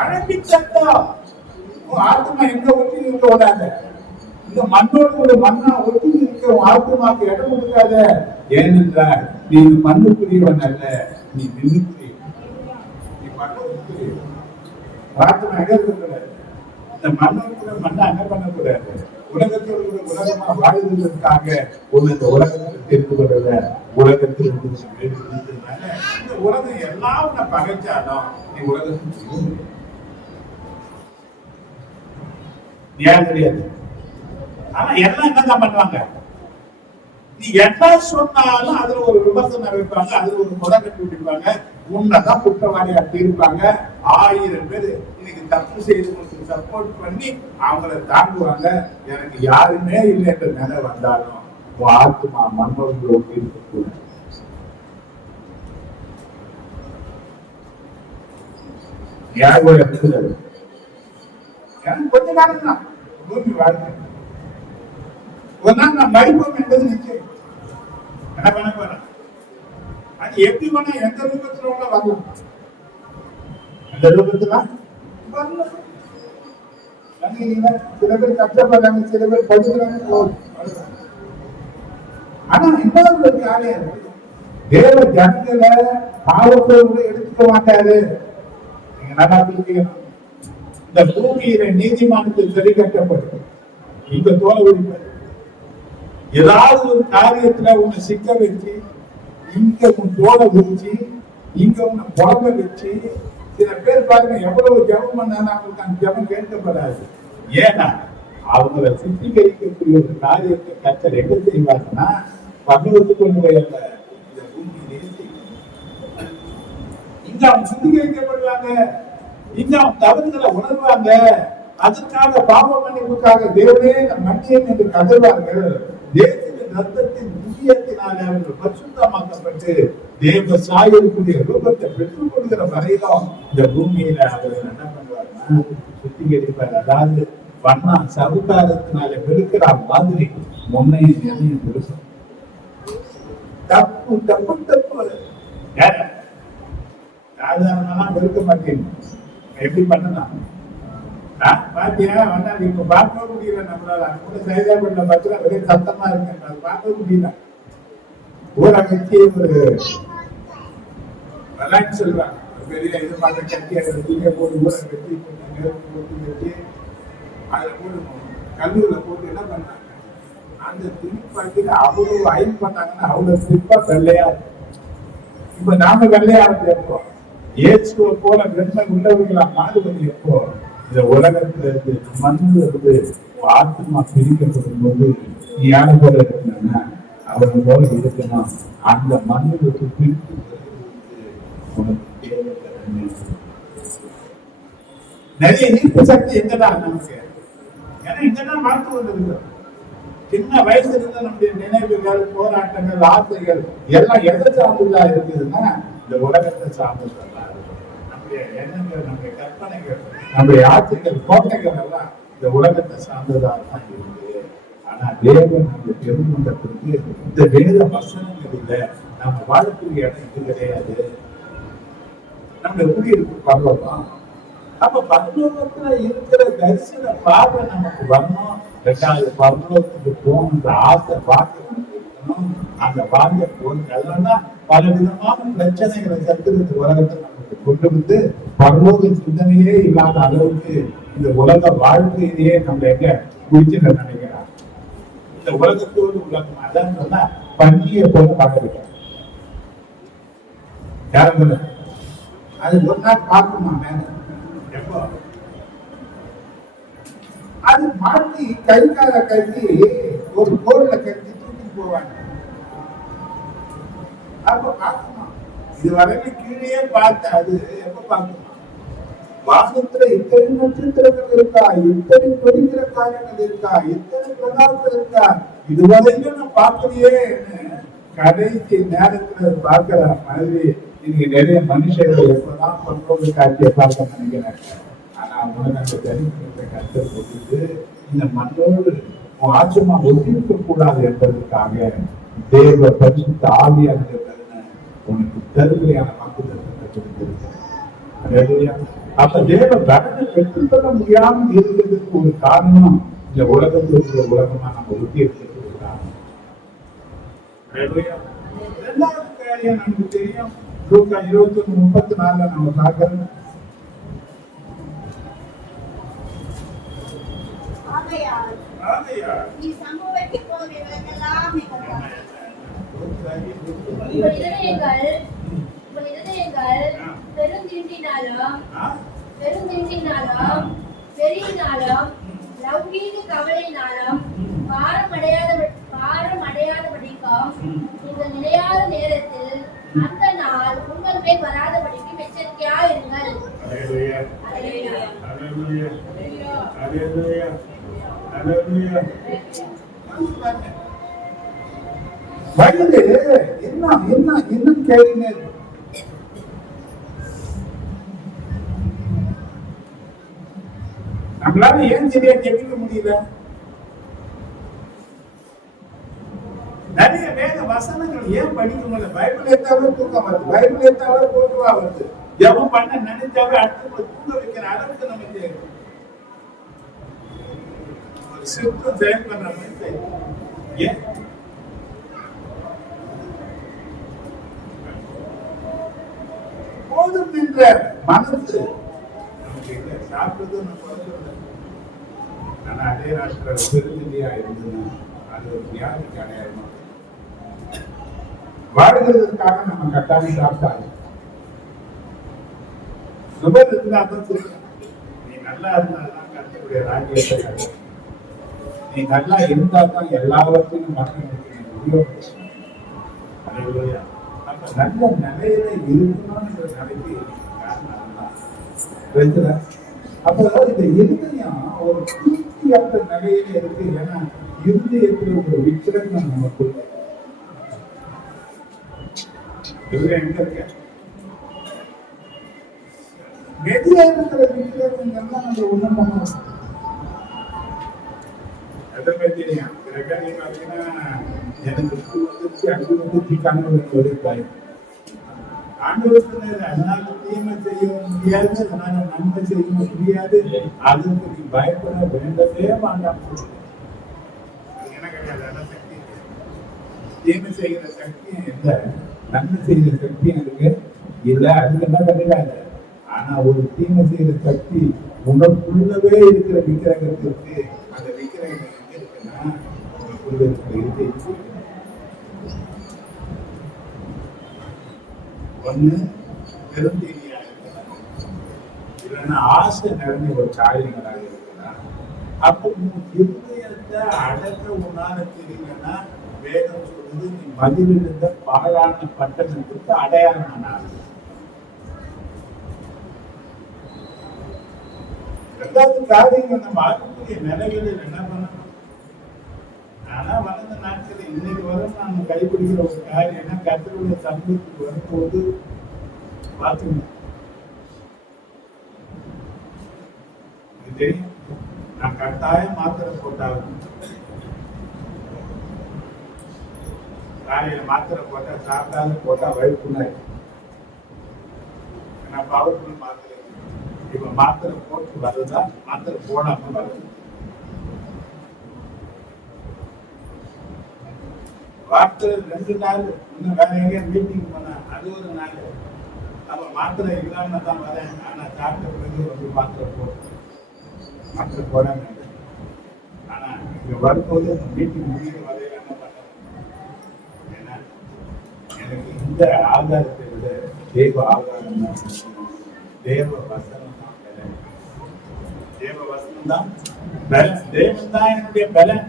அழைப்பின் சத்தம். ஆத்மா எங்க ஒட்டி இருக்க விடாத. இந்த மண்ணோடு ஒரு மண்ணா ஒட்டி இருக்க ஆத்மாக்கு இடம் கொடுக்காத. ஏனென்றால் நீ மண்ணுக்குரியவன் அல்ல, நீ விண்ணுக்குரியவன். நீ மண்ணுக்குரியவன். ஆத்மா எங்க இருக்கக்கூடாது. இந்த மண்ணோடு மண்ணை என்ன பண்ணக்கூடாது. உலகத்தோடு உலகமா வாழ்வதற்காக உன்னை இந்த உலகத்தில் தெரிந்து கொள்ளல. உலகத்தில் இந்த உலகம் எல்லாம் உன்னை பகைச்சாலும் நீ உலகத்தில் ஏன் தெரியாது. ஆனா எல்லாம் என்னதான் பண்ணுவாங்க, நீ என்ன சொன்னாலும் அதுல ஒரு விமர்சனம் வைப்பாங்க, அதுல ஒரு முறை கட்டி விட்டுருப்பாங்க, உன்னதான் குற்றவாளியா இருப்பாங்க. 1000 பேர் இன்னைக்கு தப்பு செய்தவங்களுக்கு சப்போர்ட் பண்ணி அவங்கள தாங்குவாங்க. எனக்கு யாருமே இல்லை என்ற நிலை வந்தாலும் உன் ஆத்மா மன்னர்களோடு இருக்கக்கூடாது. யாரும் எடுத்துக்கிறது கொஞ்ச காலம் தான் பூமி வாழ்க்கை. ஒரு நாள் நான் மறிப்போம் என்பது நிச்சயம். என்ன பண்ண போறான்? அது எப்படி வேணா எந்த ரூபத்துல உள்ள வரலாம், அந்த ரூபத்துல வரலாம். சில பேர் கஷ்டப்படுறாங்க, சில பேர் படுக்கிறாங்க. ஆனா இன்னொரு ஒரு காரியம் இருக்கு. தேவ ஜனங்களை பாவத்தோடு எடுத்துக்க மாட்டாரு. நீங்க நல்லா புரிஞ்சுக்கணும். இந்த பூமியில நீதிமானத்தில் சரி கட்டப்படும். இங்க தோலை உரிப்பாரு. ஏதாவது ஒரு காரியத்துல உன்னை சிக்க வச்சு, இங்க உன் தோலை உரிச்சு, இங்க உன்னை புறம்ப வச்சு, சில பேர் பாருங்க எவ்வளவு ஜபம் பண்ணாலும் அவங்களுக்கு அந்த ஜபம் கேட்கப்படாது. ஏன்னா அவங்களை சுத்திகரிக்கக்கூடிய ஒரு காரியத்தை கர்த்தர் எங்க செய்வாங்கன்னா பகவத்துக்கு கொண்டு போய் அந்த பூமியிலேயே செய்வாங்க. இங்க அவங்க சுத்திகரிக்கப்படுவாங்க, இங்க அவங்க தவறுகளை உணர்வாங்க. அதற்காக பாவ மன்னிப்புக்காக தேவனே மன்னியன் என்று கதறுவார்கள். தேவத்தின் ரத்தத்தின் முக்கியத்தினாலே அவர்கள் பரிசுத்தமாக்கப்பட்டு தேவ சாயலுக்குரிய ரூபத்தை பெற்றுக் கொள்கிற வரையிலும் இந்த பூமியில அவர்கள் என்ன பண்ணுவாங்கன்னா சுத்திகரிப்பார். அதாவது பண்ணா சவுக்காரத்தினால வெறுக்கிற மாதிரி முன்னையும் எதையும் பெருசும் தப்பு தப்பு தப்பு சாதாரணமா வெறுக்க மாட்டேன். எப்படி பண்ணலாம் பாத்தியா வந்தா இப்ப பார்க்க முடியல நம்மளால. அது கூட சைதாபுரில பார்த்தா ஒரே சத்தமா இருக்கு, அது பார்க்க முடியல. ஊரை வச்சு ஒரு விளையாட்டு சொல்றாங்க, பெரிய இது பார்க்க கட்டி அதை தூக்க போட்டு ஊரை வச்சு நெருப்பு போட்டு வச்சு அதுல போட்டு கல்லூரில போட்டு என்ன பண்ணாங்க, அந்த துணிப்பாட்டில அவ்வளவு அயல் பண்ணாங்கன்னா அவ்வளவு சிற்பா வெள்ளையா இருக்கும். இப்ப நாம வெள்ளையா இருக்கு எப்போ ஏசுவ போல வெண்மை உள்ளவர்களா மாறுவது எப்போ இந்த உலகத்துல இருந்து மண்ணு இருந்து ஆத்மா பிரிக்கப்படும் போது நீ யாரை போல இருக்கணும்னா அவரை போல இருக்கணும். அந்த மண்ணுக்கு பிரித்து உனக்கு நிறைய ஈர்ப்பு சக்தி எங்கதான் நமக்கு. ஏன்னா இங்கதான் வாழ்த்து கொண்டிருக்கிறோம். சின்ன வயசுல இருந்து நம்முடைய நினைவுகள், போராட்டங்கள், ஆசைகள் எல்லாம் எதை சார்ந்ததா இருக்குதுன்னா இந்த உலகத்தை சார்ந்ததா இருக்கு. நம்முடைய எண்ணங்கள், நம்முடைய கற்பனைகள், நம்முடைய ஆசைகள், கோட்டைகள் எல்லாம் இந்த உலகத்தை சார்ந்ததாக தான் இருக்கு. ஆனா தேவன் நம்ம பெருமண்டத்திற்கு இந்த வேத வசனங்கள் இல்லை. நம்ம வாழக்கூடிய இடம் இது கிடையாது. நம்முடைய ஊழியருக்கு பரவலாம். அப்ப பரலோகத்துல இருக்கிற தரிசன பார்வை நமக்கு வரணும். ரெண்டாவது பரலோகத்துக்கு போகணுன்ற ஆசை பாக்கியம் இருக்கணும். அந்த பாக்கியம் போகிறதுனா பல விதமான பிரச்சனைகளை சத்துருக்கு உலகத்தை நமக்கு கொண்டு வந்து பரலோக சிந்தனையே இல்லாத அளவுக்கு இந்த உலக வாழ்க்கையிலேயே நம்ம எங்க குடிச்சுக்க நினைக்கிறாங்க. இந்த உலகத்தோடு உலகம் அதான் சொன்னா பன்னியை போல பார்க்க யாரும் அது ஒரு நாள் பார்க்குமா மேல எப்போ அது மாட்டி கை கால கட்டி ஒரு கோர்ல கட்டி தூக்கி போவாங்க. அப்ப பார்க்குமா இது வரைக்கும் கீழே பார்த்து அது எப்ப பார்க்குமா வாசத்துல இத்தனை நட்சத்திரங்கள் இருக்கா, இத்தனை கொடிக்கிற காரியங்கள் இருக்கா, இத்தனை பிரகாசம் இருக்கா, இதுவரைக்கும் நான் பார்க்கலையே கடைசி நேரத்துல பார்க்கிற மாதிரி இன்னைக்கு நிறைய மனுஷர்கள் எப்பதான் பண்போது காட்சியை பார்க்க நினைக்கிறாங்க. ஆனா அவங்க அந்த தரிசனத்தை கருத்தில் கொண்டு இந்த மண்ணோடு ஆச்சமா ஒத்திருக்க கூடாது என்பதற்காக தேவ பரிசுத்த ஆவியாக உனக்கு தருமையான வாக்குத்தத்தத்தை கொடுத்திருக்கிறார். அப்ப தேவ பலனை பெற்றுக்கொள்ள முடியாமல் இருக்கிறதுக்கு ஒரு காரணம் இந்த உலகத்திற்கு உலகமா நம்ம ஒத்தி இருக்கிறதுதான். இரண்டாவது காரியம் நமக்கு தெரியும். லூக்கா 21:34 நம்ம பார்க்கிறோம். பெருந்தினாலும் லௌகீக கவலையினாலும் பாரமடையாதபடிக்கும் நீங்கள் நிலையாத நேரத்தில் அந்த நாள் உங்கள் மேல் வராதபடிக்கு எச்சரிக்கையாயிருங்கள். வயது என்ன என்ன என்ன கேளுங்க. நம்மளால ஏன் சரியா ஜெபிக்க முடியல? நிறைய வேத வசனங்கள் ஏன் படிக்க முடியல? பைபிள் எடுத்தாவே தூக்கம் வருது, பைபிள் எடுத்தாவே போட்டுவா வருது. ஜெபம் பண்ண நினைச்சாவே அடுத்து தூங்க வைக்கிற அளவுக்கு நமக்கு ஒரு சிற்பம் செயல்படுற மாதிரி. ஏன் போதும் என்ற மனசு நமக்கு இல்லை. சாப்பிடுறது நம்ம ஆனா அதே ராஷ்டிர பெருநிதியா இருந்ததுன்னா அது ஒரு வியாதிக்கு அடையாளமா வாழ்கிறதுக்காக நம்ம கட்டாயம் சாப்பிட்டாங்க. சுபர் இருந்தாதான் சொல்றேன், நீ நல்லா இருந்தாதான் கர்த்தருடைய ராஜ்யத்தை, நீ நல்லா இருந்தாதான் எல்லாவற்றையும் மக்களுக்கு அப்ப நல்ல நிலையில இருக்கணும்ன்ற நிலைக்கு காரணம். அப்போ இந்த இருதயம் ஒரு திருப்தியற்ற நிலையில இருக்கு. ஏன்னா இருதயத்துல ஒரு விக்கிரகம் நமக்கு எங்க இருக்க மெதியா இருக்கிற விக்கிரகங்கள் தான் நம்ம ஒண்ணும் பண்ணணும். எதுவுமே தெரியும். நீங்க பாத்தீங்கன்னா எனக்கு அங்கு வந்து கனவு ஒரு ஆண்டவருக்கு அதனால தீமை செய்ய முடியாது, அதனால நன்மை செய்ய முடியாது, அதுக்கு நீ பயப்பட வேண்டவே வேண்டாம். என்ன கிடையாது, சக்தி தீமை செய்கிற சக்தியும் இல்லை, நன்மை செய்கிற சக்தியும் இருக்கு இல்ல, அதுக்கு என்ன கிடையாது. ஆனா ஒரு தீமை செய்கிற சக்தி உனக்குள்ளவே இருக்கிற விக்கிரகத்திற்கு, அந்த விக்கிரகம் எங்க இருக்குன்னா உனக்குள்ள இருக்கிற ஒண்ணு பெருந்தீனியா இருக்கலாம், இல்லைன்னா ஆசை நிறைந்த ஒரு காரியங்களாக இருக்கலாம். அப்போ இருதயத்தை அடக்க உன்னால தெரியலன்னா வேதம் சொல்றது நீ மதிலிருந்த பாழான பட்டணத்துக்கு அடையாளமான ரெண்டாவது காரியங்கள் நம்ம ஆகக்கூடிய நிலைகளில் என்ன பண்ணணும். ஆனா வளர்ந்த நாட்கள் இன்னைக்கு வரும் நாம கைப்பிடிக்கிற ஒரு காரியம் கர்த்தருடைய சமூகத்துக்கு வரும்போது பார்த்துக்கணும். தெரியும், நான் கட்டாயம் மாத்திரை போட்டாலும் காலையில மாத்திரை போட்டா சாப்பிட்டாலும் போட்டா வயிற்றுனாய். நான் பவர்ஃபுல் மாத்திரை இப்ப மாத்திரை போட்டு வருதா, மாத்திரை போடாம வருது. வார்த்தை 2 நாள் இன்னும் வேற எங்க மீட்டிங் போனா அது ஒரு நாள். அப்ப மாத்திரை இல்லாம தான் வரேன். ஆனா சாப்பிட்ட பிறகு வந்து மாத்திரை போடாம. ஆனா இங்க வரும்போது மீட்டிங் முடிவு வரையில என்ன பண்ண, ஏன்னா எனக்கு இந்த ஆதாரத்தை விட தேவ ஆதாரம் தான், தேவ வசனம் தான் பலன். தேவ வசனம் தான் பலன், தேவன் தான் என்னுடைய பலன்.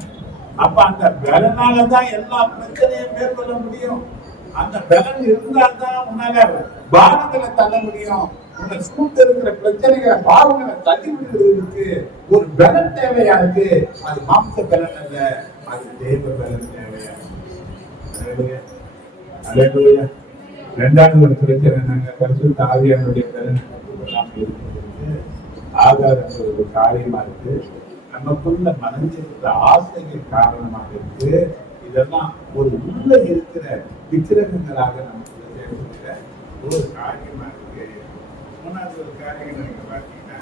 அப்ப அந்த பலனாலதான் எல்லா பிரச்சனையும் மேற்கொள்ள முடியும். அந்த பலன் இருந்தால்தான் உன்னால பாவங்களை தள்ள முடியும். உன்னை சூழ்ந்து இருக்கிற பிரச்சனைகளை பாவங்களை தள்ளி விடுவதற்கு ஒரு பலன் தேவையா இருக்கு. அது மாம்ச பலன் அல்ல, அது தேவ பலன் தேவையா. இரண்டாவது ஒரு பிரச்சனை நாங்க பரிசுத்த ஆவியானுடைய பலன் ஆகாரம் ஒரு காரியமா இருக்கு. நமக்குள்ள மனதில் ஆசைகள் காரணமாக இருக்கு. இதெல்லாம் ஒரு உள்ள இருக்கிற விக்கிரகங்களாக நமக்குள்ள சேர்க்கிற ஒரு காரியமா இருக்கு. மூணாவது ஒரு காரியம் நீங்க பார்த்தீங்கன்னா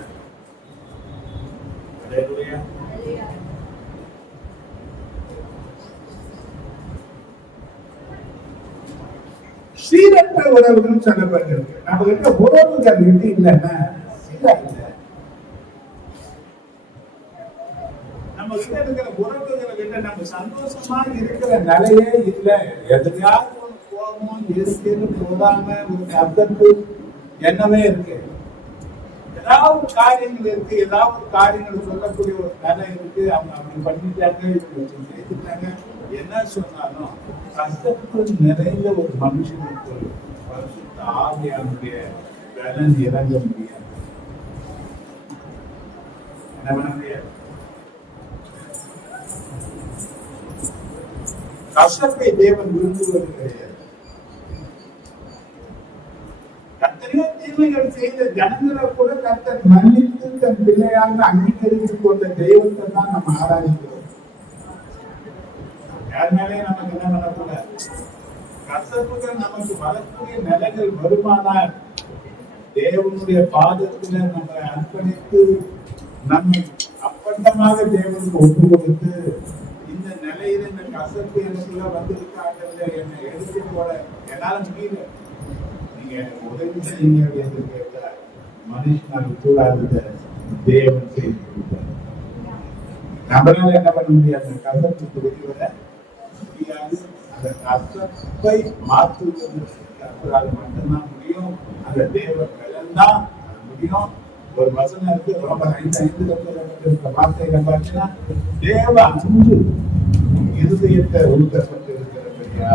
சீரற்ற உறவுகள் சொல்லப்பட்டிருக்கு. நம்ம கிட்ட உறவுகள் விட்டு இல்லைன்னா சீரா இல்லை. நம்ம கிட்ட இருக்கிற உறவுகளை விட நம்ம சந்தோஷமா இருக்கிற நிலையே இல்லை. எதுலையாவது ஒரு கோபமும் இருக்குன்னு போதாம ஒரு கத்தப்பு எண்ணமே இருக்கு. ஏதாவது காரியங்கள் இருக்கு, ஏதாவது காரியங்கள் சொல்லக்கூடிய ஒரு நிலை இருக்கு. அவங்க அப்படி பண்ணிட்டாங்க, இப்படி செய்துட்டாங்க. என்ன சொன்னாலும் கஷ்டப்பு நிறைந்த ஒரு மனுஷனுக்கு பரிசுத்த ஆவியானுடைய பலன் இறங்க முடியாது. என்ன பண்ண முடியாது? கஷ்டத்தை தேவன் விரும்புவது கிடையாது. கர்த்தரையோ தீமைகள் செய்த ஜனங்களை கூட கர்த்தர் மன்னித்து தன் பிள்ளையாக அங்கீகரித்துக் கொண்ட தெய்வத்தை தான் நம்ம ஆராதிக்கிறோம். யார் மேலேயும் நமக்கு என்ன பண்ணக்கூடாது. கசப்புகள் நமக்கு வரக்கூடிய நிலைகள் வருமானால் தேவனுடைய பாதத்துல நம்ம அர்ப்பணித்து நம்மை அப்பட்டமாக தேவனுக்கு ஒப்பு கொடுத்து இந்த நிலையில இந்த கசப்பு எனக்குள்ள வந்திருக்காங்கல்ல என்னை எடுத்து போட என்னால முடியல, நீங்க எனக்கு உதவி செய்யுங்க என்று கேட்டார். மனுஷனால் கூடாதத தேவன் செய்து கொடுத்தார். நம்மளால என்ன பண்ண முடியாது, கசப்பு கொடுக்கிறத முடியாது. அந்த கசப்பை மாற்றுவது கர்த்தரால் மட்டும்தான் முடியும். அந்த தேவ பலன்தான் முடியும். ஒரு வசனம் இருக்கு, ரோமர் 5:5 வார்த்தையில பார்த்தீங்கன்னா, தேவ அன்பு இருதயத்தை ஊட்டப்பட்டிருக்கிறபடியா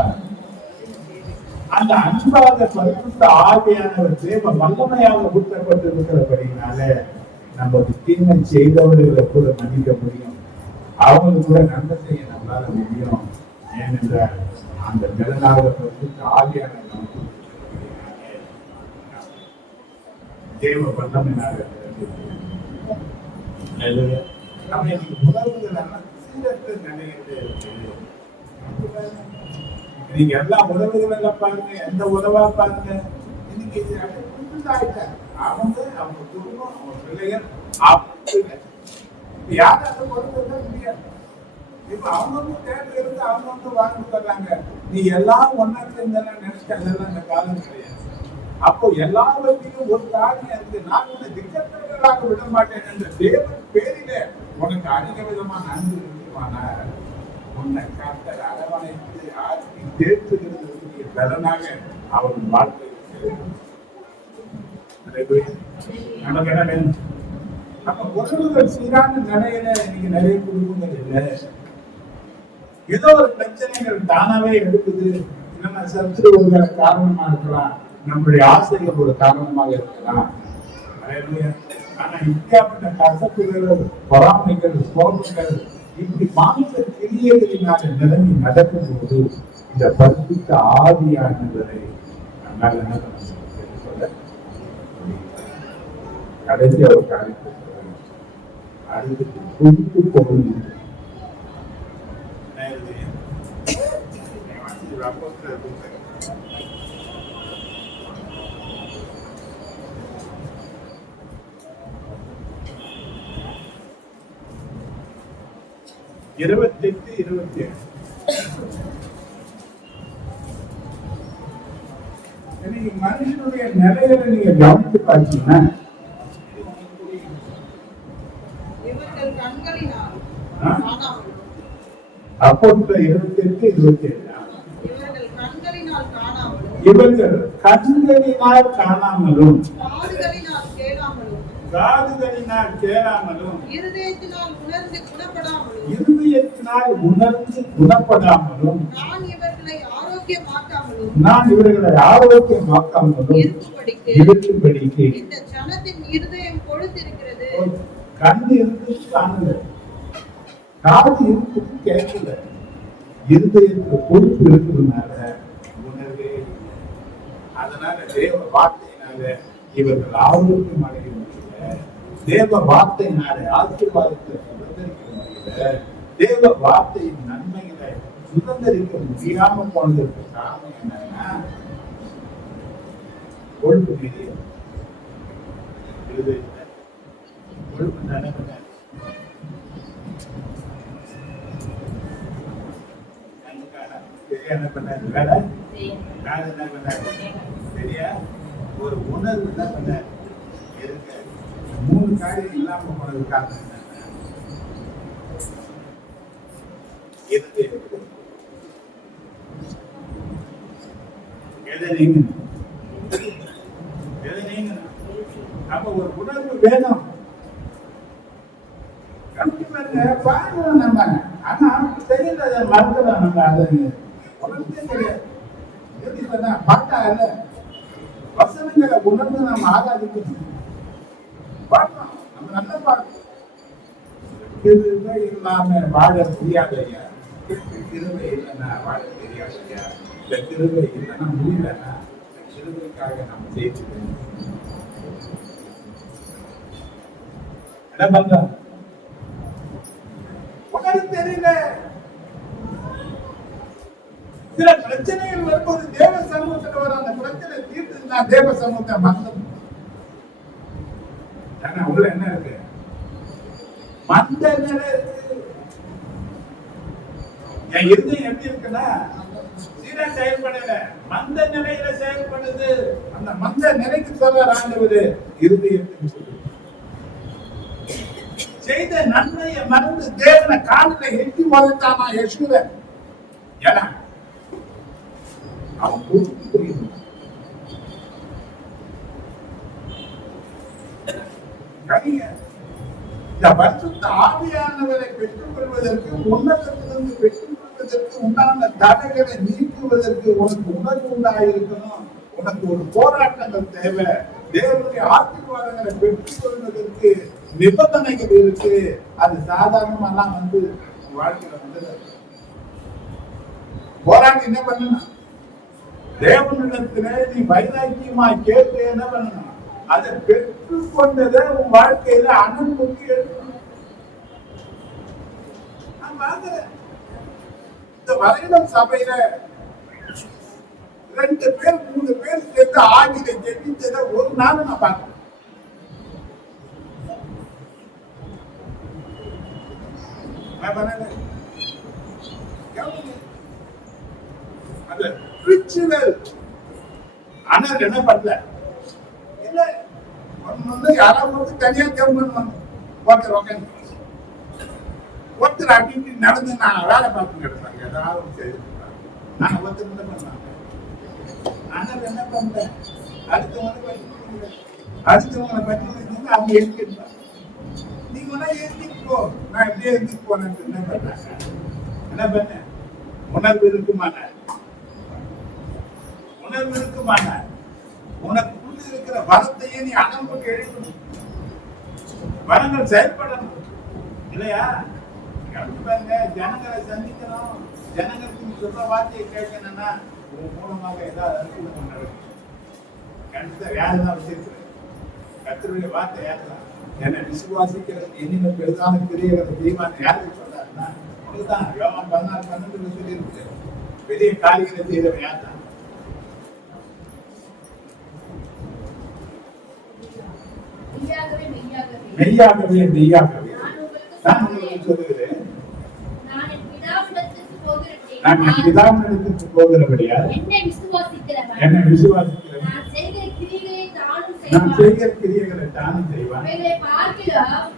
அந்த அன்பாக பரிசுத்த ஆவியானவர் தேவ வல்லமையாக ஊட்டப்பட்டிருக்கிறபடினால நமக்கு தீமை செய்தவர்களை கூட மன்னிக்க முடியும், அவங்களுக்கு கூட நன்மை செய்ய நம்மளால முடியும். ஏனென்றால் அந்த பலனாக பரிசுத்த ஆவியானவர் நமக்கு தேவ வல்லமையாக நம்ம இன்னைக்கு உணவுகள் எல்லாம் சீரற்ற நிலையில இருக்கு. நீங்க எல்லா உறவுகள் எல்லாம் பாருங்க, எந்த உறவா பாருங்க, இன்னைக்கு அவங்க குடும்பம், அவங்க பிள்ளைகள் யாரும் உறவு முடியாது. இப்ப அவங்க தேட்டர் இருந்து அவங்க வாழ்ந்து தர்றாங்க. நீ எல்லாம் ஒன்னா சேர்ந்தெல்லாம் நினைச்சு அதெல்லாம் இந்த காலம் கிடையாது. அப்போ எல்லாவற்றையும் ஒரு காரியம் இருக்கு, நான் உன்னை திக்கற்றவர்களாக விட மாட்டேன் என்ற தேவன் பேரில உனக்கு அதிக விதமான அன்பு இருக்குமானார் உன்னை கர்த்தர் அரவணைத்து ஆட்சி தேர்த்துகிறது பலனாக அவர் வாழ்க்கை நமக்கு என்ன வேணும். அப்ப உறவுகள் சீரான நிலையில இன்னைக்கு நிறைய குடும்பங்கள் இல்லை. ஏதோ ஒரு பிரச்சனைகள் தானாவே எடுக்குது. என்னென்ன சத்துருவுகளை காரணமா இருக்கலாம், நம்மளுடைய ஆசைகள் ஒரு காரணமாக இருக்கலாம். ஆனா இப்படியாப்பட்ட கசப்புகள், பொறாமைகள், கோபங்கள் இப்படி மாநில கிரியைகளினால நிலைமை நடக்கும் போது இந்த பரிசுத்த ஆவியானவரை நம்மால் என்ன பண்ண சொல்ல கடைசி ஒரு காரியத்தை அடுத்து குறித்து பொருள் 28-27 மனுஷனுடைய நிலையில நீங்க கவனித்து பார்த்தீங்கன்னா, அப்போ 28-27 இவர்கள் கண்களினால் காணாமலும் காதுகளினால் கேளாமலும் இருதயத்தினால் உணர்ந்து குணப்படாமலும் நான் இவர்களை ஆரோக்கியமாக்காமலும் இருக்கும்படிக்கு கண் இருந்து காணல, காது இருக்கு கேட்கல, இருதயத்துல பொறுப்பு இருக்கிறதுனால உணர்வே இல்லை. அதனால தேவ வார்த்தையினால இவர்கள் ஆரோக்கியம் அடைய முடியல, தேவ வார்த்தையினால ஆசீர்வாதத்தை சுதந்திரிக்க முடியல, தேவ வார்த்தையின் நன்மைகளை சுதந்திரிக்க முடியாம போனதற்கு காரணம் என்னன்னா கொழுப்பு மீறிய கொழுப்பு நினைப்ப என்ன பண்ணாரு வேலை, நான் என்ன பண்ணாரு சரியா, ஒரு உணர்வு என்ன பண்ணாரு இருக்க 3 காரியம் இல்லாம போனது காரணம் என்ன, அப்ப ஒரு உணர்வு வேணும். பாருங்க நம்ம, ஆனா தெரியல மறந்துடும் நம்ம, அது உணர்ந்தே தெரியாது. பாட்டா இல்ல வசனங்களை உணர்ந்து நம்ம ஆராதிக்கணும். பாடணும், நம்ம நல்ல பாடணும். கிருபை இல்லாம வாழ முடியாது ஐயா, கிருபை இல்லைன்னா வாழ தெரியாது ஐயா. இந்த கிருபை இல்லைன்னா முடியலன்னா கிருபைக்காக நம்ம ஜெயிச்சுக்கணும். என்ன பண்றோம் உணர்வு தெரியல, சில பிரச்சனைகள் வரும்போது தேவ சமூகத்துல வர அந்த பிரச்சனை தீர்த்து நான் தேவ சமூகத்தை மறந்து உள்ள என்ன இருக்கு? மந்த நிலை இருக்கு. என் இருதயம் எப்படி இருக்குன்னா சீரா செயல்படல, மந்த நிலையில செயல்படுது. அந்த மந்த நிலைக்கு சொல்ற ஆண்டவர் இருதயத்துக்கு சொல்லு. செய்த நன்மையை மறந்து தேவனை காலில் எட்டி வளர்த்தானா யேசுவ. ஏன்னா அவன் புரியும். இந்த பரிசுத்த ஆவியானவரை பெற்றுக் கொள்வதற்கு, உன்னதத்திலிருந்து பெற்றுக் கொள்வதற்கு உண்டான தடைகளை நீக்குவதற்கு உனக்கு உணர்வு உண்டாயிருக்கணும். உனக்கு ஒரு போராட்டங்கள் தேவை. தேவனுடைய ஆசீர்வாதங்களை பெற்றுக் கொள்வதற்கு நிபந்தனைகள் இருக்கு. அது சாதாரணமெல்லாம் வாழ்க்கையில போராட்டம் என்ன பண்ணணும்? தேவனிடத்துல நீ வைராக்கியமா கேட்டு என்ன பண்ணணும்? அதை பெற்றுக் கொண்டதை உன் வாழ்க்கையில அனுமதி எடுக்கணும். நான் பாக்குறேன் இந்த வரையிலும் சபையில 2 பேர் 3 பேர் சேர்ந்து ஆகில ஜெபித்ததை ஒரு நாள் நான் பார்க்கிறேன். என்ன பண்ணல இல்ல, யாராவது தனியா ஜெபம் பண்ணுவாங்க. ஒருத்தர் அப்படி நடந்து நான் வேலை பார்த்து எடுப்பாங்க. ஏதாவது செய்து நான் ஒருத்தர் பண்ணாங்க. ஆனால் என்ன பண்றேன், அடுத்தவங்களை பற்றி அவங்க எழுதிருப்பாங்க. நீங்க எழுதிட்டு போ, நான் எப்படியே எழுதிட்டு போனேன். என்ன பண்ணாங்க? என்ன பண்ண உணர்வு இருக்குமான உனக்குள்ள இருக்கிற வரத்தையே நீ அனம்புக்கு எழுதணும். வரங்கள் செயல்படணும் இல்லையா? பாருங்க, ஜனங்களை சந்திக்கணும். ஜனங்களுக்கு நீ சொல்ற வார்த்தையை கேட்கணும்னா உன் மூலமாக ஏதாவது அனுகூலம் நடக்கும். கண்டிப்பா யாருதான் வச்சிருக்கிறேன் கர்த்தருடைய வார்த்தை யாருதான்? என்னை விசுவாசிக்கிறது என்னிடம் பெரிதான கிரியைகளை செய்வான்னு யாருக்கு சொல்றாருன்னா உனக்குதான். யோவான் 16:12 சொல்லி இருக்கு. பெரிய காரியங்களை செய்தவன் யார்தான்? மெய்யாகவே மெய்யாகவே நான் உங்களுக்கு சொல்லுகிறேன், நான் என் பிதாவினிடத்திற்கு போகிறபடியால் என்னை விசுவாசிக்கிறவன் நான் செய்கிற கிரியைகளை தானும் செய்வான்.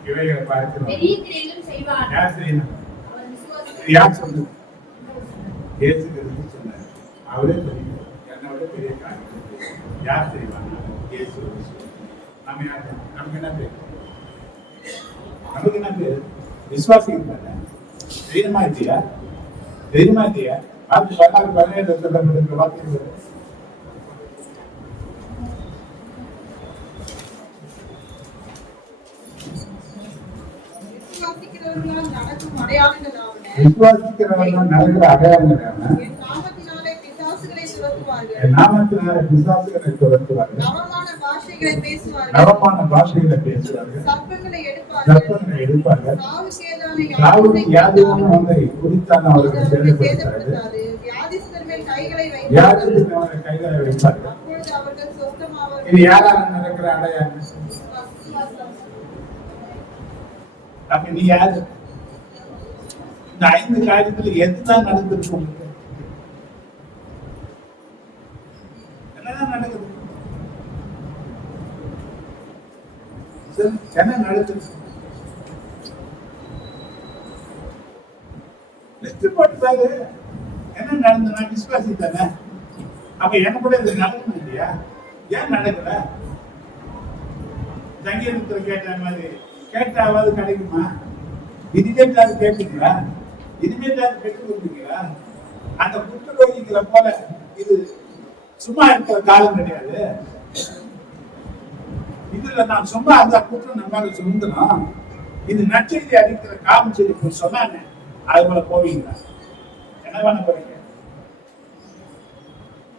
இவைகளை பார்க்கிறோம். யார் செய்யணும்? யார் சொல்லுங்க? இயேசு கிறிஸ்து சொன்னார். அவரே சொல்லுங்க, என்னோட பெரிய காரியம் யார் செய்வாங்க? இயேசு. நம்ம யார்? நமக்கு என்ன பேர்? நமக்கு என்ன பேர்? விசுவாசிக்கிறாங்க. தைரியமா இல்லையா? தைரியமா இல்லையா? 16-17 சொல்லப்படுகிற வார்த்தைகள் விசுவாசிக்கிறவர்களால் நடக்கும் அடையாளங்களாவன என் நாமத்தினாலே பிசாசுகளை துரத்துவார்கள். நவமான பாஷைகளை பேசுவார்கள். சர்ப்பங்களை எடுப்பார்கள். சாவுக்கு யாதொரு ஒன்றை குறித்தான் அவர்கள் சேதப்படுத்தாது. வியாதிஸ்தர் மேல் கைகளை வைப்பார்கள். அப்பொழுது அவர்கள் சொந்தமாவார்கள். இது யாரால நடக்கிற அடையாளம்? அப்ப நீ யாரு? இந்த 5 காரியத்துல எதுதான் நடந்திருக்கு? உங்களுக்கு என்னதான் நடக்குது? என்ன நடக்குது? போட்டு என்ன நடந்து நான் விசுவாசித்தானே. அப்ப என்ன கூட இது நடக்கணும் இல்லையா? ஏன் நடக்கல? சங்கீதத்துல கேட்ட மாதிரி கேட்டாவது கிடைக்குமா? இனிமேட்டாவது கேட்பீங்களா? இனிமேட்டாவது பெற்றுக் கொடுப்பீங்களா? அந்த குற்றவாளிகளை போல இது சும்மா இருக்கிற காலம் கிடையாது. இதுல நான் சும்மா அந்த குற்றம் நம்மளால சுமந்தனும். இது நற்செய்தி அடிக்கிற காலம் சொல்லி சொன்னாங்க. அது போல போவீங்களா? என்ன பண்ண போறீங்க?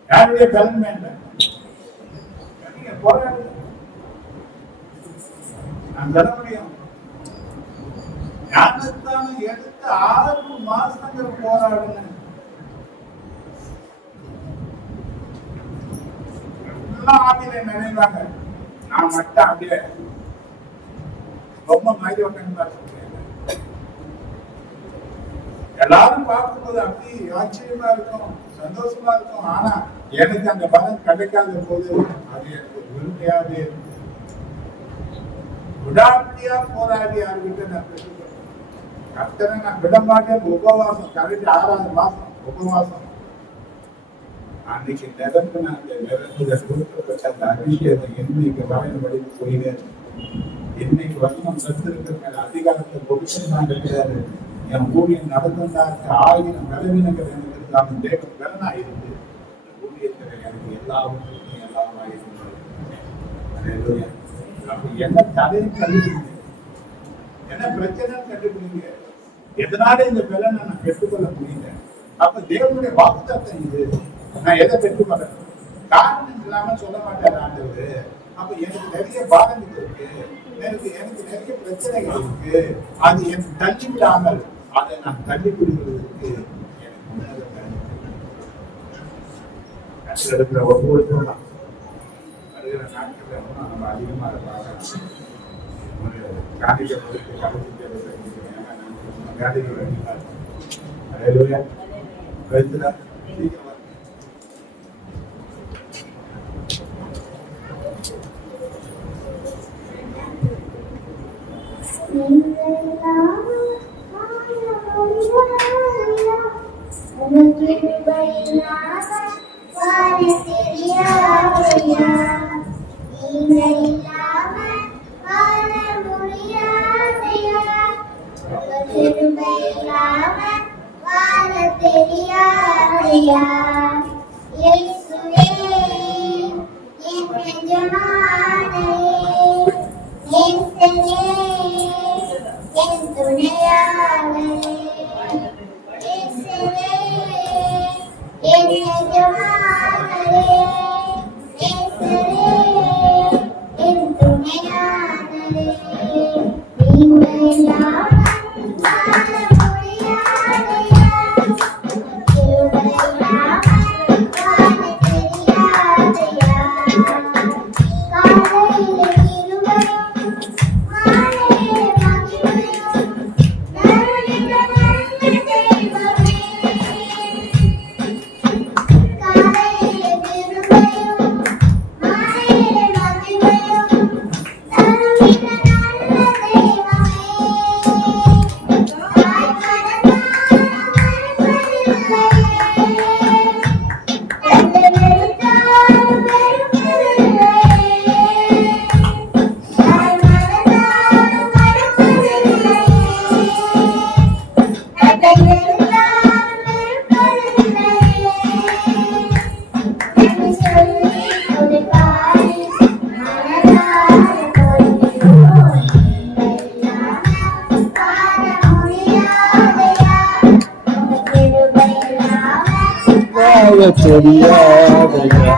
யாருடைய பலன் வேண்டாம். போராடு. நான் சொல்ல முடியும். ஞானத்தான எடுத்து 6 மாசங்கள் போராடுன. எல்லாம் ஆவியில நினைவாங்க. நான் மட்டும் அப்படியே ரொம்ப மாதிரி உட்காந்து எல்லாரும் பார்க்கும்போது அப்படி ஆச்சரியமா இருக்கும், சந்தோஷமா இருக்கும். ஆனா எனக்கு அந்த பலன் கிடைக்காத போது அது எனக்கு விரும்பியாவே விடாப்பிடியா போராடி யாருக்கிட்ட நான் பெற்றுக்கணும். கர்த்தரை நான் விட மாட்டேன். உபவாசம் கரெக்ட் 6வது மாசம் உபவாசம். அன்னைக்கு நிரப்பு நான் கொடுக்கப்பட்ட அந்த அபிஷேகம் என்னைக்கு வாயின்படி போயினேன். இன்னைக்கு வசனம் பெற்றிருக்கிற அதிகாரத்தை கொடுத்து இருக்கிறாரு. என் ஊழியம் நடந்தாக்க 1000 பலவீனங்கள் எனக்கு இருந்தாலும் தேவன் பலனா இருந்து ஊழியத்தில் எனக்கு எல்லாவற்றுக்கும் எல்லாமா இருந்தது. அப்ப என்ன தடையை கண்டுபிடிங்க, என்ன பிரச்சனை கண்டுபிடிங்க, எதனால இந்த பலனை நான் பெற்றுக்கொள்ள முடியல. அப்ப தேவனுடைய வாக்குத்தத்தம் இது. நான் எதை பெற்றுக்கொள்ளணும் காரணம் இல்லாம சொல்ல மாட்டேன் ஆண்டவர். அப்ப எனக்கு நிறைய பாதங்கள் இருக்கு, எனக்கு நிறைய பிரச்சனைகள் இருக்கு. அது எனக்கு தள்ளி விடாமல் அதை நான் தள்ளி விடுவதற்கு எனக்கு எடுக்கிற ஒவ்வொருத்தரும் வருகிற நாட்கள் நம்ம அதிகமா காந்திகளுக்கு காந்திகள் அதிகமா சீக்கிரம் தெரியாதையா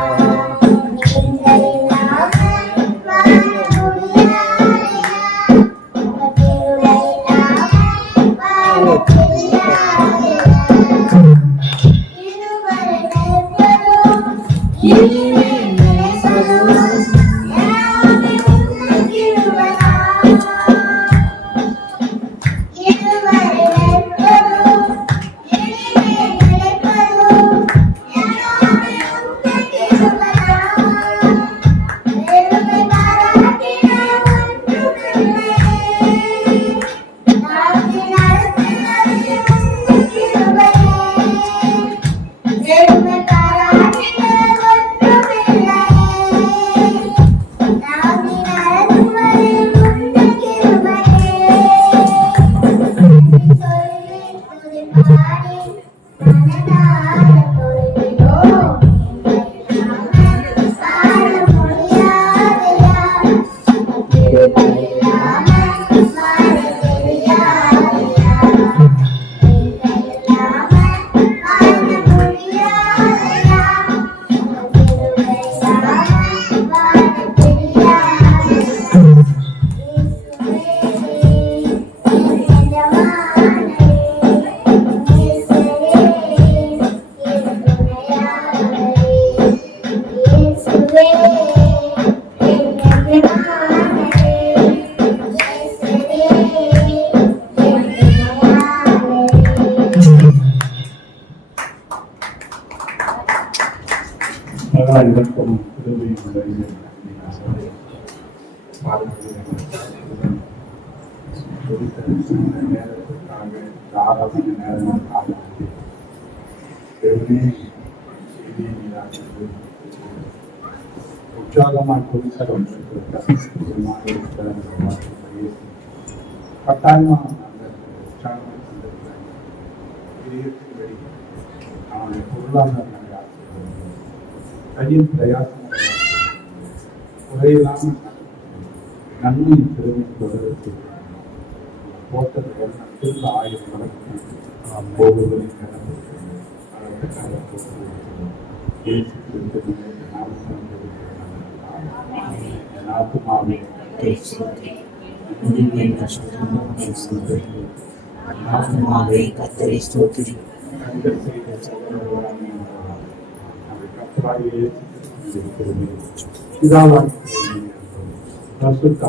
சதா இறக்கமும் கிருபையும் உள்ள இறைவனுக்கு நான் சொல்றேன். குறித்த சில நேரத்திற்காக ஆராதனை நேரங்களுக்காக தேவனே செய்தியை நீராக உற்சாகமாய் குறித்தரம் கட்டாயமாக நாங்கள் உற்சாகமாக கொண்டிருக்கிறோம். இதயத்தின் வெளி நம்முடைய பொருளாதார கையில் பிரயாசம் குறையில்லாமல் நன்மையின் திறமை தொடர்ந்து போட்ட திரும்ப 1000 மடங்கு ஒவ்வொருவரையும் கடந்து ஆத்மாவே ஆத்மாவே கர்த்தரை ஸ்தோத்திரி.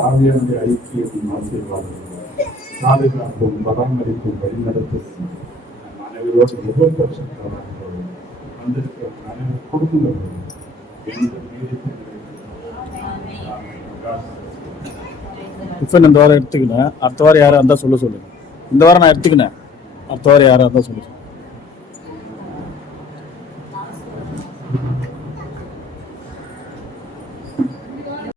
ஆவியானுடைய ஐக்கியத்தின் ஆசீர்வாதம் பாதுகாப்பும் பராமரிப்பும் வழிநடத்தும் அனைவரோடு எவ்வளவு வருஷம் வந்திருக்கிற அனைவரும் கொடுங்கள். டிஃபன் இந்த வாரம் எடுத்துக்கினேன். அடுத்த வாரம் யாராக இருந்தால் சொல்லுங்க. இந்த வாரம் நான் எடுத்துக்கினேன். அடுத்த வாரம் யாராக இருந்தால் சொல்லுங்க.